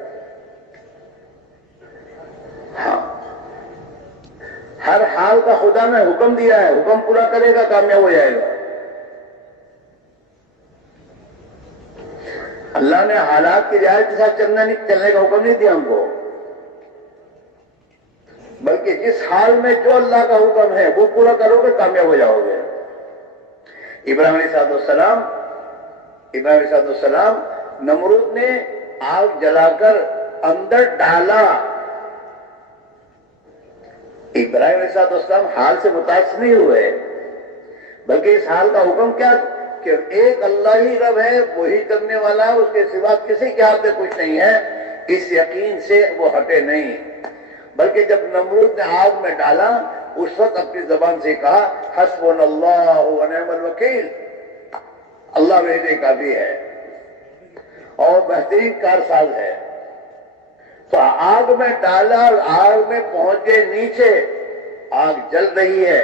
ہاں، ہر حال کا خدا نے حکم دیا ہے، حکم پورا کرے گا کامیاب ہو جائے گا. اللہ نے حالات کی رعایت کے ساتھ چلنے کا حکم نہیں دیا ہم کو، بلکہ جس حال میں جو اللہ کا حکم ہے وہ پورا کرو گے کامیاب ہو جاؤ گے. ابراہیم علیہ السلام نمرود نے آگ جلا کر اندر ڈالا. ابراہیم علیہ السلام حال سے متاثر نہیں ہوئے، بلکہ اس حال کا حکم کیا کہ ایک اللہ ہی رب ہے، وہی کرنے والا ہے، اس کے سوا کسی کے ہاتھ میں کچھ نہیں ہے. اس یقین سے وہ ہٹے نہیں، بلکہ جب نمرود نے آگ میں ڈالا اس وقت اپنی زبان سے کہا حسبنا اللہ ونعم الوکیل، اللہ میرے کافی ہے اور بہترین کارساز ہے. تو آگ میں ڈالا، آگ میں پہنچے نیچے، آگ جل رہی ہے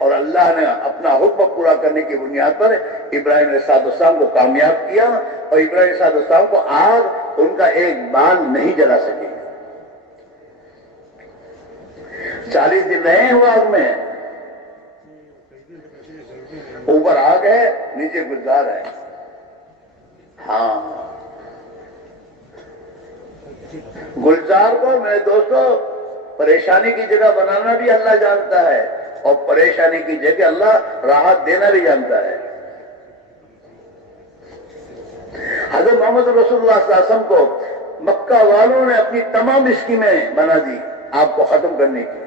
اور اللہ نے اپنا حکم پورا کرنے کی بنیاد پر ابراہیم علیہ السلام کو کامیاب کیا، اور ابراہیم علیہ السلام کو آگ ان کا ایک بال نہیں جلا سکی. 40 دن رہے ہیں وہ آگ میں، اوپر آگ ہے نیچے گلزار ہے. ہاں، گلزار کو میرے دوستو پریشانی کی جگہ بنانا بھی اللہ جانتا ہے، اور پریشانی کی جگہ اللہ راحت دینا بھی جانتا ہے. حضرت محمد رسول اللہ صلی اللہ علیہ وسلم کو مکہ والوں نے اپنی تمام اسکیمیں بنا دی آپ کو ختم کرنے کی،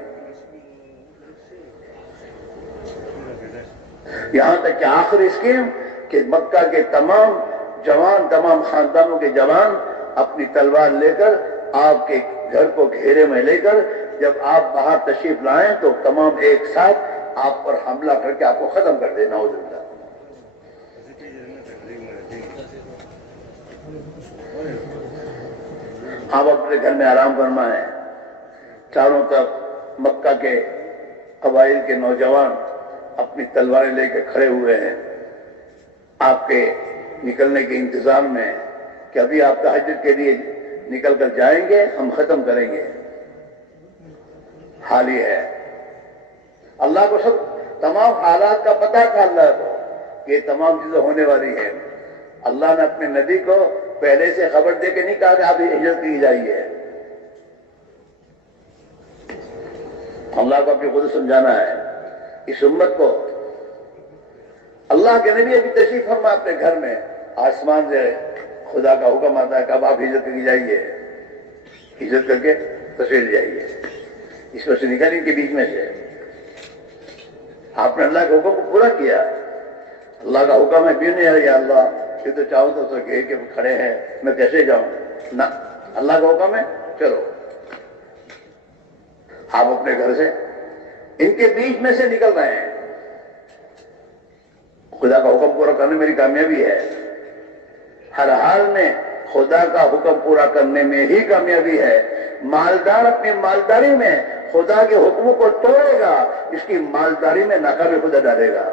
یہاں تک کہ آخری اسکیم کہ مکہ کے تمام جوان، تمام خاندانوں کے جوان اپنی تلوار لے کر آپ کے گھر کو گھیرے میں لے کر جب آپ باہر تشریف لائیں تو تمام ایک ساتھ آپ پر حملہ کر کے آپ کو ختم کر دینا ہو جاتا. آپ اپنے گھر میں آرام فرمائیں. چاروں طرف مکہ کے قبائل کے نوجوان اپنی تلواریں لے کے کھڑے ہوئے ہیں آپ کے نکلنے کے انتظام میں کہ ابھی آپ تہجد کے لیے نکل کر جائیں گے، ہم ختم کریں گے. حال یہ ہے. اللہ کو سب تمام حالات کا پتہ تھا اللہ کو کہ یہ تمام چیزیں ہونے والی ہیں. اللہ نے اپنے نبی کو پہلے سے خبر دے کے نہیں کہا کہ آپ ہجرت کی جائیے. اللہ کو اپنی خود سمجھانا ہے اس امت کو. اللہ کے نبی ابھی تشریف فرما اپنے گھر میں، آسمان سے خدا کا حکم آتا ہے کہ اب آپ ہجرت کی جائیے، ہجرت کر کے تشریف جائیے. اس میں سے نکل ان کے بیچ میں سے آپ نے اللہ کے حکم کو پورا کیا. اللہ کا حکم ہے بھی نہیں یا اللہ یہ تو چاہو تو کہ کھڑے ہیں میں کیسے جاؤں، نہ اللہ کا حکم ہے چلو. آپ اپنے گھر سے ان کے بیچ میں سے نکل رہے ہیں. خدا کا حکم پورا کرنے میری کامیابی ہے. ہر حال میں خدا کا حکم پورا کرنے میں ہی کامیابی ہے. مالدار اپنی مالداری میں خدا کے حکموں کو توڑے گا، اس کی مالداری میں ناکامی خدا ڈالے گا.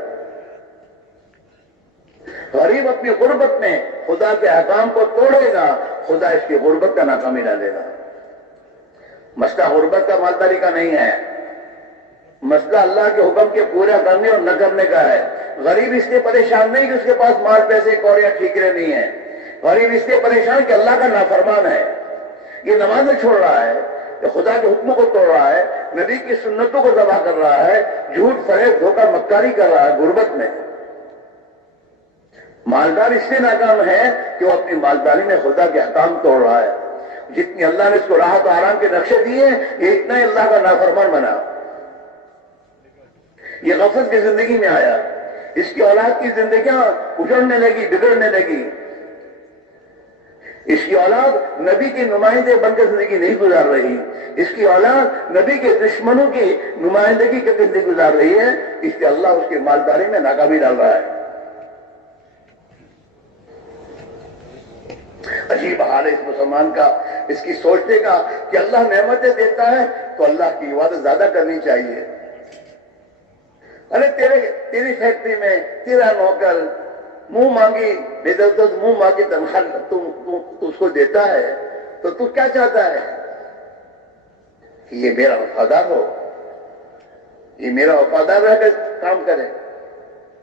غریب اپنی غربت میں خدا کے احکام کو توڑے گا، خدا اس کی غربت کا ناکامی ڈالے گا. مسئلہ غربت کا مالداری کا نہیں ہے، مسئلہ اللہ کے حکم کے پورا کرنے اور نہ کرنے کا ہے. غریب اس لیے پریشان نہیں کہ اس کے پاس مال پیسے کوڑیاں ٹھیکرے نہیں ہیں. غریب اس لیے پریشان کہ اللہ کا نافرمان ہے، یہ نمازیں چھوڑ رہا ہے، یہ خدا کے حکموں کو توڑ رہا ہے، نبی کی سنتوں کو ذبح کر رہا ہے، جھوٹ فریب دھوکہ مکاری کر رہا ہے غربت میں. مالدار اس لیے ناکام ہے کہ وہ اپنی مالداری میں خدا کے احکام توڑ رہا ہے. جتنی اللہ نے اس کو راحت و آرام کے نقشے دیے یہ اتنا ہی اللہ کا نافرمان بنا. یہ غفلت کی زندگی میں آیا، اس کی اولاد کی زندگیاں اجڑنے لگی، بگڑنے لگی. اس کی اولاد نبی کے نمائندے بن کر زندگی نہیں گزار رہی، اس کی اولاد نبی کے دشمنوں کی نمائندگی کر کے زندگی گزار رہی ہے. اس لیے اللہ اس کی مالداری میں ناکامی ڈال رہا ہے. عجیب حال ہے اس مسلمان کا، اس کی سوچنے کا کہ اللہ نعمتیں دیتا ہے تو اللہ کی عبادت زیادہ کرنی چاہیے. ارے تیری فیکٹری میں تیرا نوکر منہ مانگی بے دست منہ مانگی تنخواہ تو اس کو دیتا ہے تو تو کیا چاہتا ہے کہ یہ میرا وفادار ہو، یہ میرا وفادار رہ کر کام کرے.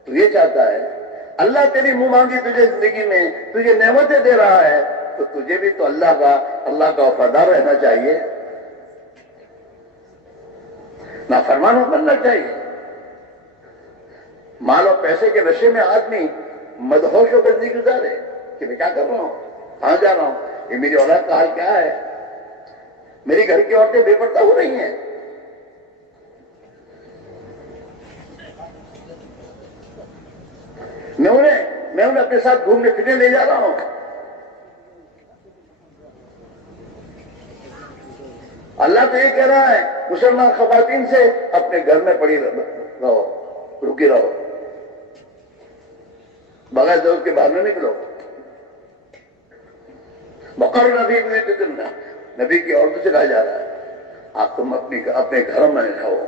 تو یہ چاہتا ہے. اللہ تیری منہ مانگی تجھے زندگی میں تجھے نعمتیں دے رہا ہے تو تجھے بھی تو اللہ کا وفادار رہنا چاہیے، نافرمان بننا چاہیے. مال اور پیسے کے نشے میں آدمی مدہوش ہو کر زندگی گزارے کہ میں کیا کر رہا ہوں، کہاں جا رہا ہوں، یہ میری اولاد کا حال کیا ہے، میری گھر کی عورتیں بے پردہ ہو رہی ہیں. میں انہیں اپنے ساتھ گھومنے پھرنے لے جا رہا ہوں. اللہ تو یہ کہہ رہا ہے مسلمان خواتین سے اپنے گھر میں پڑی رہو، رکی رہو، بغیر ضرورت کے باہر نہ نکلو. وقرن فی بیوتکن، نبی کی عورتوں سے کہا جا رہا ہے آپ تم اپنے گھروں میں رہو.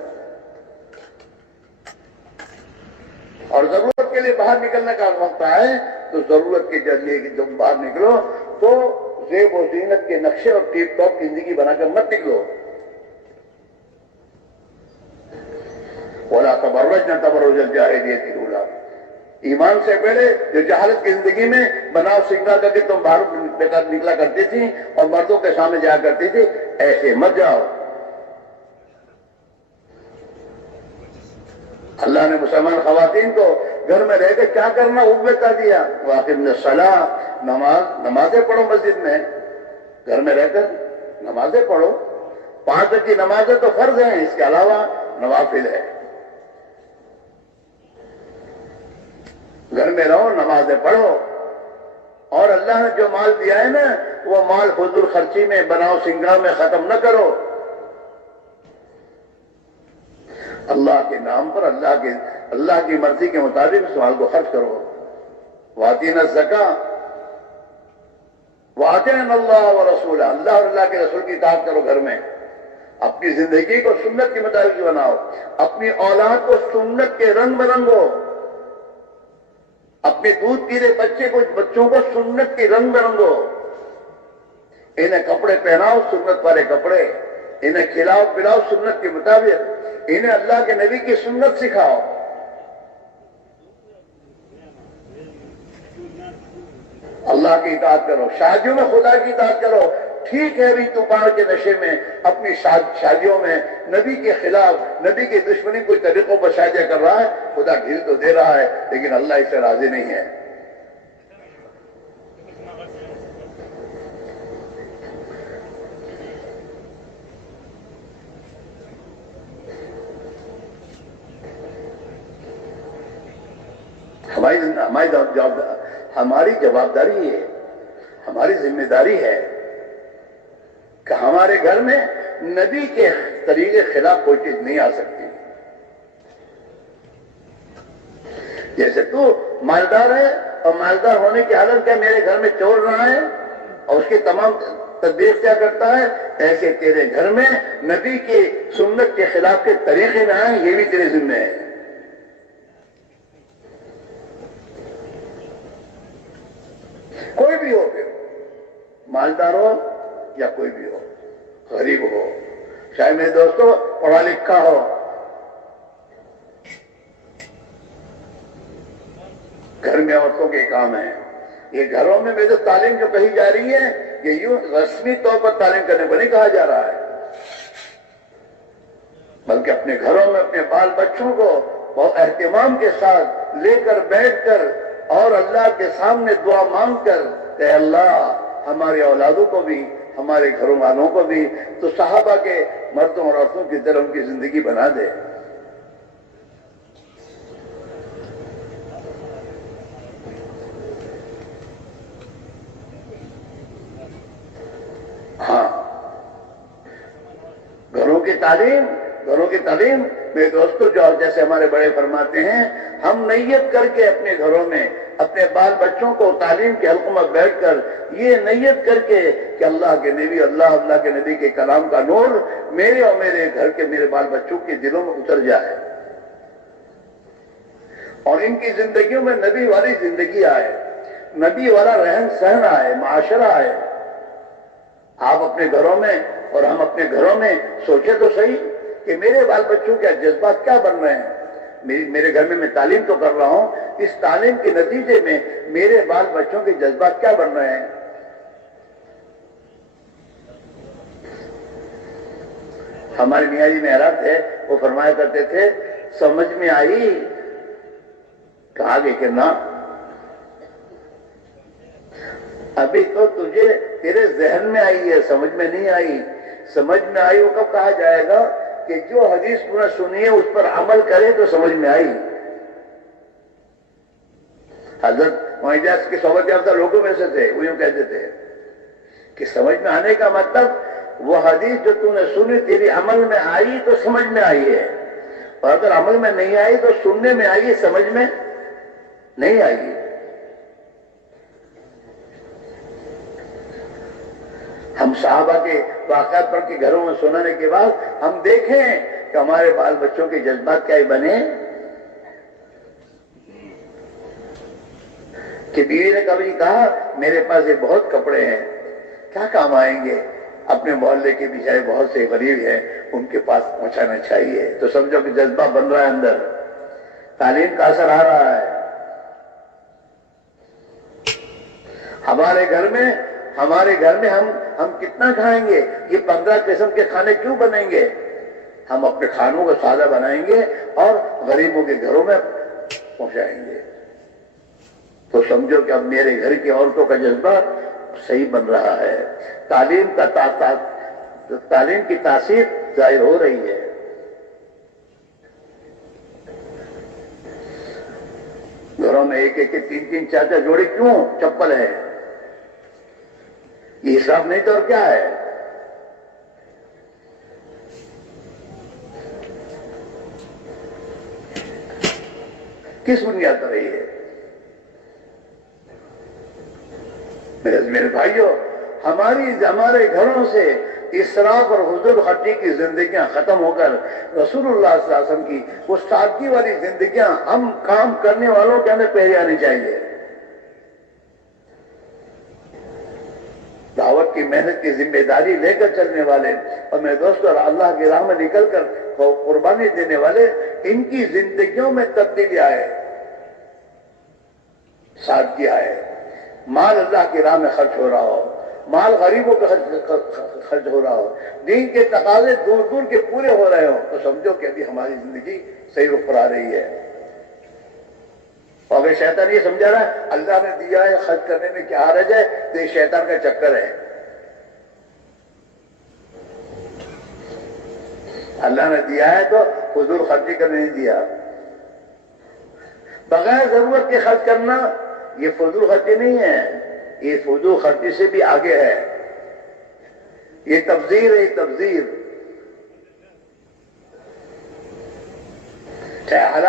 اور ضرورت کے لیے باہر نکلنے کا وقت آئے تو ضرورت کے ذریعے جب باہر نکلو تو زیب و زینت کے نقشے اور ٹیپ ٹاپ کی زندگی بنا کر مت نکلو. وَلَا تَبَرَّجْنَ تَبَرُّجَ الْجَاهِلِيَّةِ الْأُولَىٰ، ایمان سے پہلے جو جہالت کی زندگی میں بناؤ سنگار کر کے تم باہر نکلا کرتی تھی اور مردوں کے سامنے جایا کرتی تھی، ایسے مت جاؤ. اللہ نے مسلمان خواتین کو گھر میں رہ کے کیا کرنا وہ بتا دیا. وَأَقِمْنَ الصَّلَاةَ، نمازیں پڑھو مسجد میں، گھر میں رہ کر نمازیں پڑھو. 5 وقت کی نمازیں تو فرض ہیں، اس کے علاوہ نوافل ہے. گھر میں رہو، نمازیں پڑھو. اور اللہ نے جو مال دیا ہے نا وہ مال فضول خرچی میں بناؤ سنگار میں ختم نہ کرو. اللہ کے نام پر اللہ کی مرضی کے مطابق اس مال کو خرچ کرو. وَآتِينَا الزَّكَاةَ وَآتِينَا اللَّهَ وَرَسُولَهُ، اللہ اور اللہ کے رسول کی اطاعت کرو گھر میں. اپنی زندگی کو سنت کے مطابق بناؤ، اپنی اولاد کو سنت کے رنگ برنگو، اپنے دودھ پی رہے بچوں کو سنت کے رنگ برنگو، انہیں کپڑے پہناؤ سنت والے کپڑے، انہیں کھلاؤ پلاؤ سنت کے مطابق، انہیں اللہ کے نبی کی سنت سکھاؤ۔ اللہ کی اطاعت کرو، شادیوں میں خدا کی اطاعت کرو۔ ٹھیک ہے ابھی طوفان کے نشے میں اپنی شادیوں میں نبی کے خلاف، نبی کی دشمنی کوئی طریقوں پر شادیاں کر رہا ہے، خدا ڈھیل تو دے رہا ہے لیکن اللہ اس سے راضی نہیں ہے۔ ہماری جوابداری ہے، ہماری ذمہ داری ہے کہ ہمارے گھر میں نبی کے طریقے خلاف کوئی چیز نہیں آ سکتی۔ جیسے تو مالدار ہے اور مالدار ہونے کی حالت کیا میرے گھر میں چور رہا ہے اور اس کی تمام تدبیر کیا کرتا ہے، ایسے تیرے گھر میں نبی کی سنت کے خلاف کے طریقے نہ آئیں، یہ بھی تیرے ذمہ ہے۔ کوئی بھی ہو، پھر مالدار ہو یا کوئی بھی ہو، غریب ہو، چاہے میرے دوستو پڑھا لکھا ہو، گھر میں عورتوں کے کام ہیں۔ یہ گھروں میں جو تعلیم جو کہی جا رہی ہے، یہ یوں رسمی طور پر تعلیم کرنے کو نہیں کہا جا رہا ہے، بلکہ اپنے گھروں میں اپنے بال بچوں کو بہت اہتمام کے ساتھ لے کر بیٹھ کر اور اللہ کے سامنے دعا مانگ کر کہ اللہ ہمارے اولادوں کو بھی، ہمارے گھروں والوں کو بھی تو صحابہ کے مردوں اور عورتوں کی طرح ان کی زندگی بنا دے۔ ہاں، گھروں کی تعلیم میرے دوستو، جو جیسے ہمارے بڑے فرماتے ہیں، ہم نیت کر کے اپنے گھروں میں اپنے بال بچوں کو تعلیم کے حلقوں میں بیٹھ کر یہ نیت کر کے کہ اللہ کے نبی، اللہ کے نبی کے کلام کا نور میرے اور میرے گھر کے میرے بال بچوں کے دلوں میں اتر جائے اور ان کی زندگیوں میں نبی والی زندگی آئے، نبی والا رہن سہن آئے، معاشرہ آئے۔ آپ اپنے گھروں میں اور ہم اپنے گھروں میں سوچے تو صحیح کہ میرے بال بچوں کے جذبات کیا بن رہے ہیں۔ میرے گھر میں تعلیم تو کر رہا ہوں، اس تعلیم کے نتیجے میں میرے بال بچوں کے جذبات کیا بن رہے ہیں۔ ہمارے میاں جی مہراب تھے، وہ فرمایا کرتے تھے، سمجھ میں آئی، کہا گے کہ نہ، ابھی تو تجھے تیرے ذہن میں آئی ہے، سمجھ میں نہیں آئی۔ سمجھ میں آئی وہ کب کہا جائے گا کہ جو حدیث تو نے سنی ہے اس پر عمل کرے تو سمجھ میں آئی۔ حضرت معجزات کی صحبت یافتہ لوگوں میں سے تھے، وہ یوں کہتے تھے کہ سمجھ میں آنے کا مطلب وہ حدیث جو تو نے سنی تیری عمل میں آئی تو سمجھ میں آئی ہے، اور اگر عمل میں نہیں آئی تو سننے میں آئی، سمجھ میں نہیں آئی۔ ہم صحابہ کے واقعات پڑھ کے گھروں میں سنانے کے بعد ہم دیکھیں کہ ہمارے بال بچوں کے جذبات کیا بنے کہ بیوی نے کبھی کہا میرے پاس یہ بہت کپڑے ہیں، کیا کام آئیں گے، اپنے محلے کے بیچارے بہت سے غریب ہیں ان کے پاس پہنچانا چاہیے، تو سمجھو کہ جذبہ بن رہا ہے اندر، تعلیم کا اثر آ رہا ہے۔ ہمارے گھر میں ہم کتنا کھائیں گے، یہ 15 قسم کے کھانے کیوں بنیں گے؟ ہم اپنے کھانوں کو سادہ بنائیں گے اور غریبوں کے گھروں میں پہنچائیں گے، تو سمجھو کہ اب میرے گھر کی عورتوں کا جذبہ صحیح بن رہا ہے، تعلیم کی تاثیر ظاہر ہو رہی ہے۔ گھروں میں ایک ایک 3 4 جوڑی کیوں چپل ہے؟ یہ حساب نہیں تو اور کیا ہے؟ کس بنیاد پر رہی ہے؟ میرے بھائیوں، ہمارے گھروں سے اسراف اور حضور خرچی کی زندگیاں ختم ہو کر رسول اللہ صلی اللہ علیہ وسلم کی وہ سادگی والی زندگیاں ہم کام کرنے والوں کے اندر پہلے آنی چاہیے. دعوت کی محنت کی ذمہ داری لے کر چلنے والے اور میرے دوستو اور اللہ کی راہ میں نکل کر قربانی دینے والے، ان کی زندگیوں میں تبدیلی آئے، سادگی آئے. مال اللہ کی راہ میں خرچ ہو رہا ہو، مال غریبوں پہ خرچ ہو رہا ہو، دین کے تقاضے دور دور کے پورے ہو رہے ہوں، تو سمجھو کہ ابھی ہماری زندگی صحیح رخ پر آ رہی ہے. اور اگر شیطان یہ سمجھا رہا ہے اللہ نے دیا ہے خرچ کرنے میں کیا حرج ہے، تو یہ شیطان کا چکر ہے. اللہ نے دیا ہے تو فضول خرچی کرنے نہیں دیا. بغیر ضرورت کے خرچ کرنا یہ فضول خرچی نہیں ہے، یہ فضول خرچی سے بھی آگے ہے. یہ تبذیر ہے، یہ تبذیر. چاہے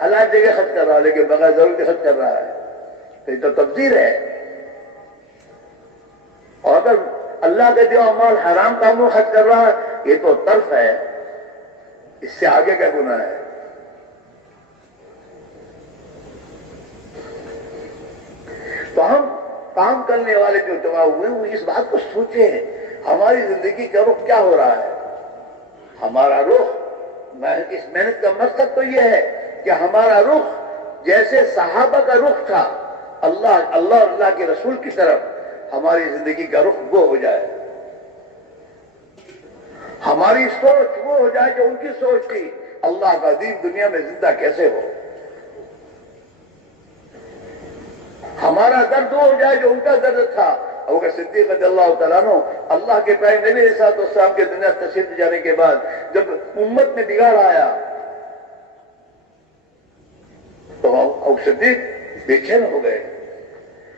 حلال جگہ خرچ کر رہا ہے لیکن بغیر ضرورت کے خرچ کر رہا ہے، تو یہ تو تبذیر ہے. اور اگر اللہ کا دیا مال حرام کاموں میں خرچ کر رہا ہے، یہ تو طرف ہے، اس سے آگے کا گناہ ہے. تو ہم کام کرنے والے جو جمع ہوئے وہ اس بات کو سوچیں ہماری زندگی کا رخ کیا ہو رہا ہے. ہمارا رخ، اس محنت کا مقصد تو یہ ہے کہ ہمارا رخ جیسے صحابہ کا رخ تھا اللہ اور اللہ کے رسول کی طرف، ہماری زندگی کا رخ وہ ہو جائے. ہماری سوچ وہ ہو جائے جو ان کی سوچ تھی، اللہ کا دین دنیا میں زندہ کیسے ہو. ہمارا درد وہ ہو جائے جو ان کا درد تھا. ابو بکر صدیق رضی اللہ تعالیٰ عنہ اللہ کے پیارے نبی علیہ الصلوۃ والسلام کے دنیا تشریف جانے کے بعد جب امت میں بگاڑ آیا تو ابو بکر صدیق بے چین ہو گئے،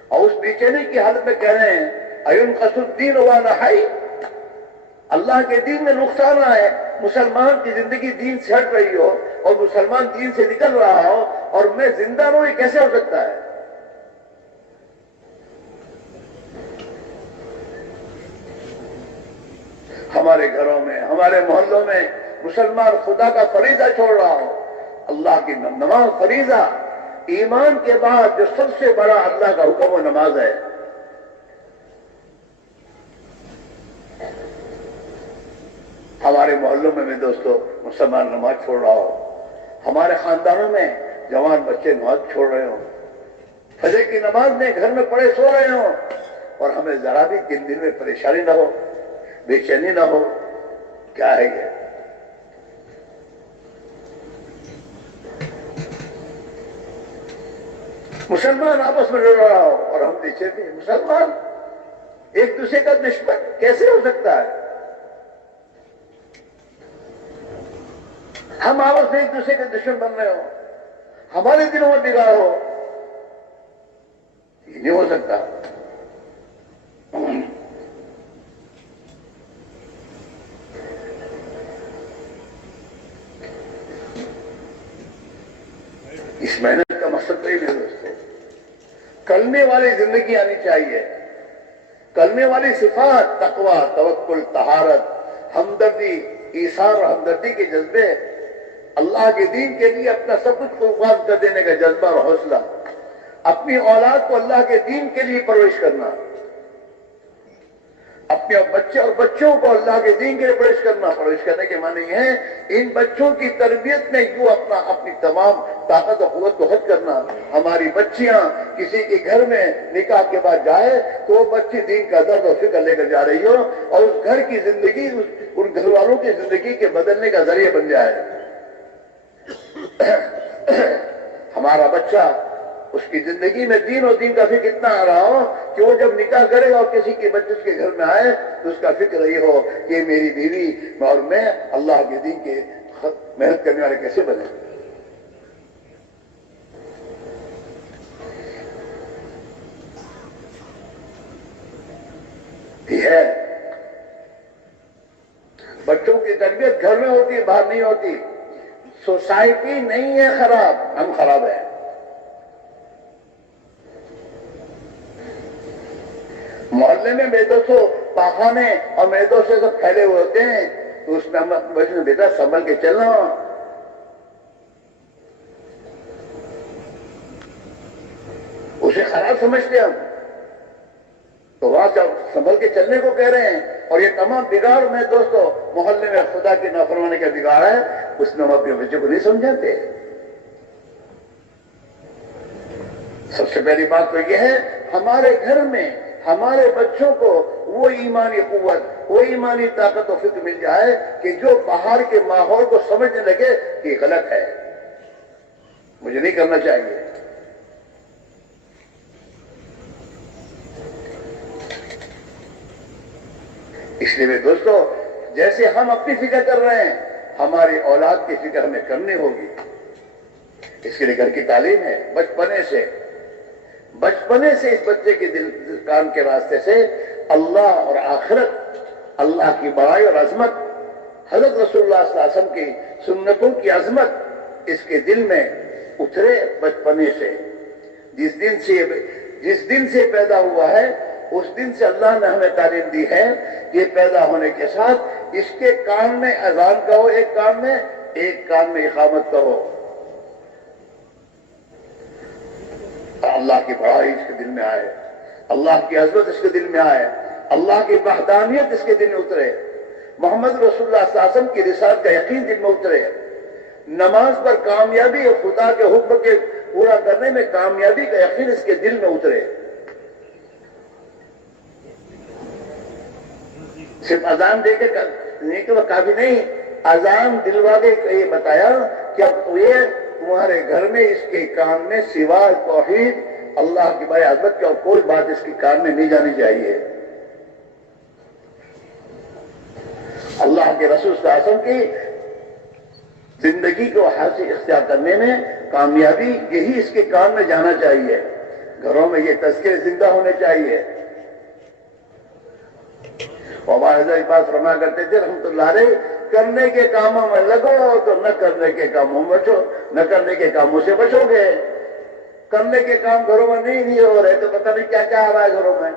اور اس بے چینی کی حالت میں کہہ رہے ہیں اَيُنْقَصُ الدِّينُ وَأَنَا حَيٌّ، اللہ کے دین میں نقصان آئے، مسلمان کی زندگی دین سے ہٹ رہی ہو اور مسلمان دین سے نکل رہا ہو اور میں زندہ رہوں، یہ کیسے ہو سکتا ہے. ہمارے گھروں میں، ہمارے محلوں میں مسلمان خدا کا فریضہ چھوڑ رہا ہو، اللہ کی نماز فریضہ، ایمان کے بعد جو سب سے بڑا اللہ کا حکم و نماز ہے. ہمارے محلوں میں دوستو مسلمان نماز چھوڑ رہا ہو، ہمارے خاندانوں میں جوان بچے نماز چھوڑ رہے ہوں، فجر کی نماز میں گھر میں پڑے سو رہے ہوں، اور ہمیں ذرا بھی دل میں پریشانی نہ ہو، بے چینی نہ ہو. کیا ہے یہ؟ مسلمان آپس میں لڑ رہا ہو اور ہم پیچھے بھی. مسلمان ایک دوسرے کا دشمن کیسے ہو سکتا ہے؟ ہم آپس میں ایک دوسرے کے دشمن بن رہے ہو، ہمارے دلوں میں بگاڑ ہو، یہ نہیں ہو سکتا. اس محنت کا مقصد تو یہ ہے دوستو، کلمے والی زندگی آنی چاہیے. کلمے والی صفات تقوی، توکل، طہارت، ہمدردی، ایثار اور ہمدردی کے جذبے، اللہ کے دین کے لیے اپنا سب کچھ قربان کر دینے کا جذبہ اور حوصلہ، اپنی اولاد کو اللہ کے دین کے لیے پرورش کرنا، اپنے بچے اور بچوں کو اللہ کے دین کے لیے پرورش کرنا. پرورش کرنے کے معنی یہ ہے ان بچوں کی تربیت میں یوں اپنی تمام طاقت و قوت کو خرچ کرنا. ہماری بچیاں کسی کے گھر میں نکاح کے بعد جائے تو وہ بچی دین کا درد و فکر لے کر جا رہی ہو اور اس گھر کی زندگی ان گھر والوں کی زندگی کے بدلنے کا ذریعہ بن جائے. ہمارا بچہ اس کی زندگی میں دین اور دین کا فکر اتنا آ رہا ہو کہ وہ جب نکاح کرے اور کسی کے بچے اس کے گھر میں آئے تو اس کا فکر یہ ہو کہ میری بیوی اور میں اللہ کے دین کے محنت کرنے والے کیسے بنے. یہ ہے بچوں کی تربیت گھر میں ہوتی ہے، باہر نہیں ہوتی. سوسائٹی نہیں ہے خراب، ہم خراب ہیں. محلے میں بے دوستو پاخانے اور میدوں سے سب پھیلے ہوئے ہوتے ہیں، تو اس میں ہم اپنے بچوں سے بیٹا سنبھل کے چلنا، اسے خراب سمجھتے ہم، تو وہاں سے سنبھل کے چلنے کو کہہ رہے ہیں. اور یہ تمام بگاڑ میں دوستو محلے میں خدا کی نافرمانی کا بگاڑ ہے، اس میں ہم اپنے بچوں کو نہیں سمجھاتے. سب سے پہلی بات تو یہ ہے ہمارے گھر میں ہمارے بچوں کو وہ ایمانی قوت، وہ ایمانی طاقت و فکر مل جائے کہ جو باہر کے ماحول کو سمجھنے لگے کہ یہ غلط ہے، مجھے نہیں کرنا چاہیے. اس لیے میں دوستو جیسے ہم اپنی فکر کر رہے ہیں ہماری اولاد کی فکر ہمیں کرنی ہوگی. اس کے لیے گھر کی تعلیم ہے، بچپنے سے اس بچے کے دل کان کے راستے سے اللہ اور آخرت، اللہ کی بڑائی اور عظمت، حضرت رسول اللہ صلی اللہ علیہ وسلم کی سنتوں کی عظمت اس کے دل میں اترے بچپنے سے. جس دن سے پیدا ہوا ہے اس دن سے اللہ نے ہمیں تعلیم دی ہے کہ پیدا ہونے کے ساتھ اس کے کان میں اذان کہو، ایک کان میں اقامت کہو. اللہ کی بڑائی اس کے دل میں آئے، اللہ کی عظمت اس کے دل میں آئے، اللہ کی وحدانیت اس کے دل میں اترے، محمد رسول اللہ صلی اللہ علیہ وسلم کی رسالت کا یقین دل میں اترے، نماز پر کامیابی اور خدا کے حکم کے پورا کرنے میں کامیابی کا یقین اس کے دل میں اترے. صرف اذان دے کے کافی نہیں، اذان دلوا کے یہ بتایا کہ اب یہ تمہارے گھر میں اس کے کان میں سوائے توحید، اللہ کی بڑی عظمت کی اور کوئی بات اس کے کان میں نہیں جانی چاہیے. اللہ کے رسول صلی اللہ علیہ وسلم کی زندگی کو حاصل اختیار کرنے میں کامیابی یہی اس کے کان میں جانا چاہیے. گھروں میں یہ تذکرے زندہ ہونے چاہیے. ہمارے حضرت پاس فرمایا کرتے تھے رحمت اللہ علیہ، کرنے کے کاموں میں لگو تو نہ کرنے کے کاموں میں بچو، نہ کرنے کے کاموں سے بچو گے. کرنے کے کام گھروں میں نہیں ہو رہے تو پتہ نہیں کیا کیا آ رہا ہے گھروں میں.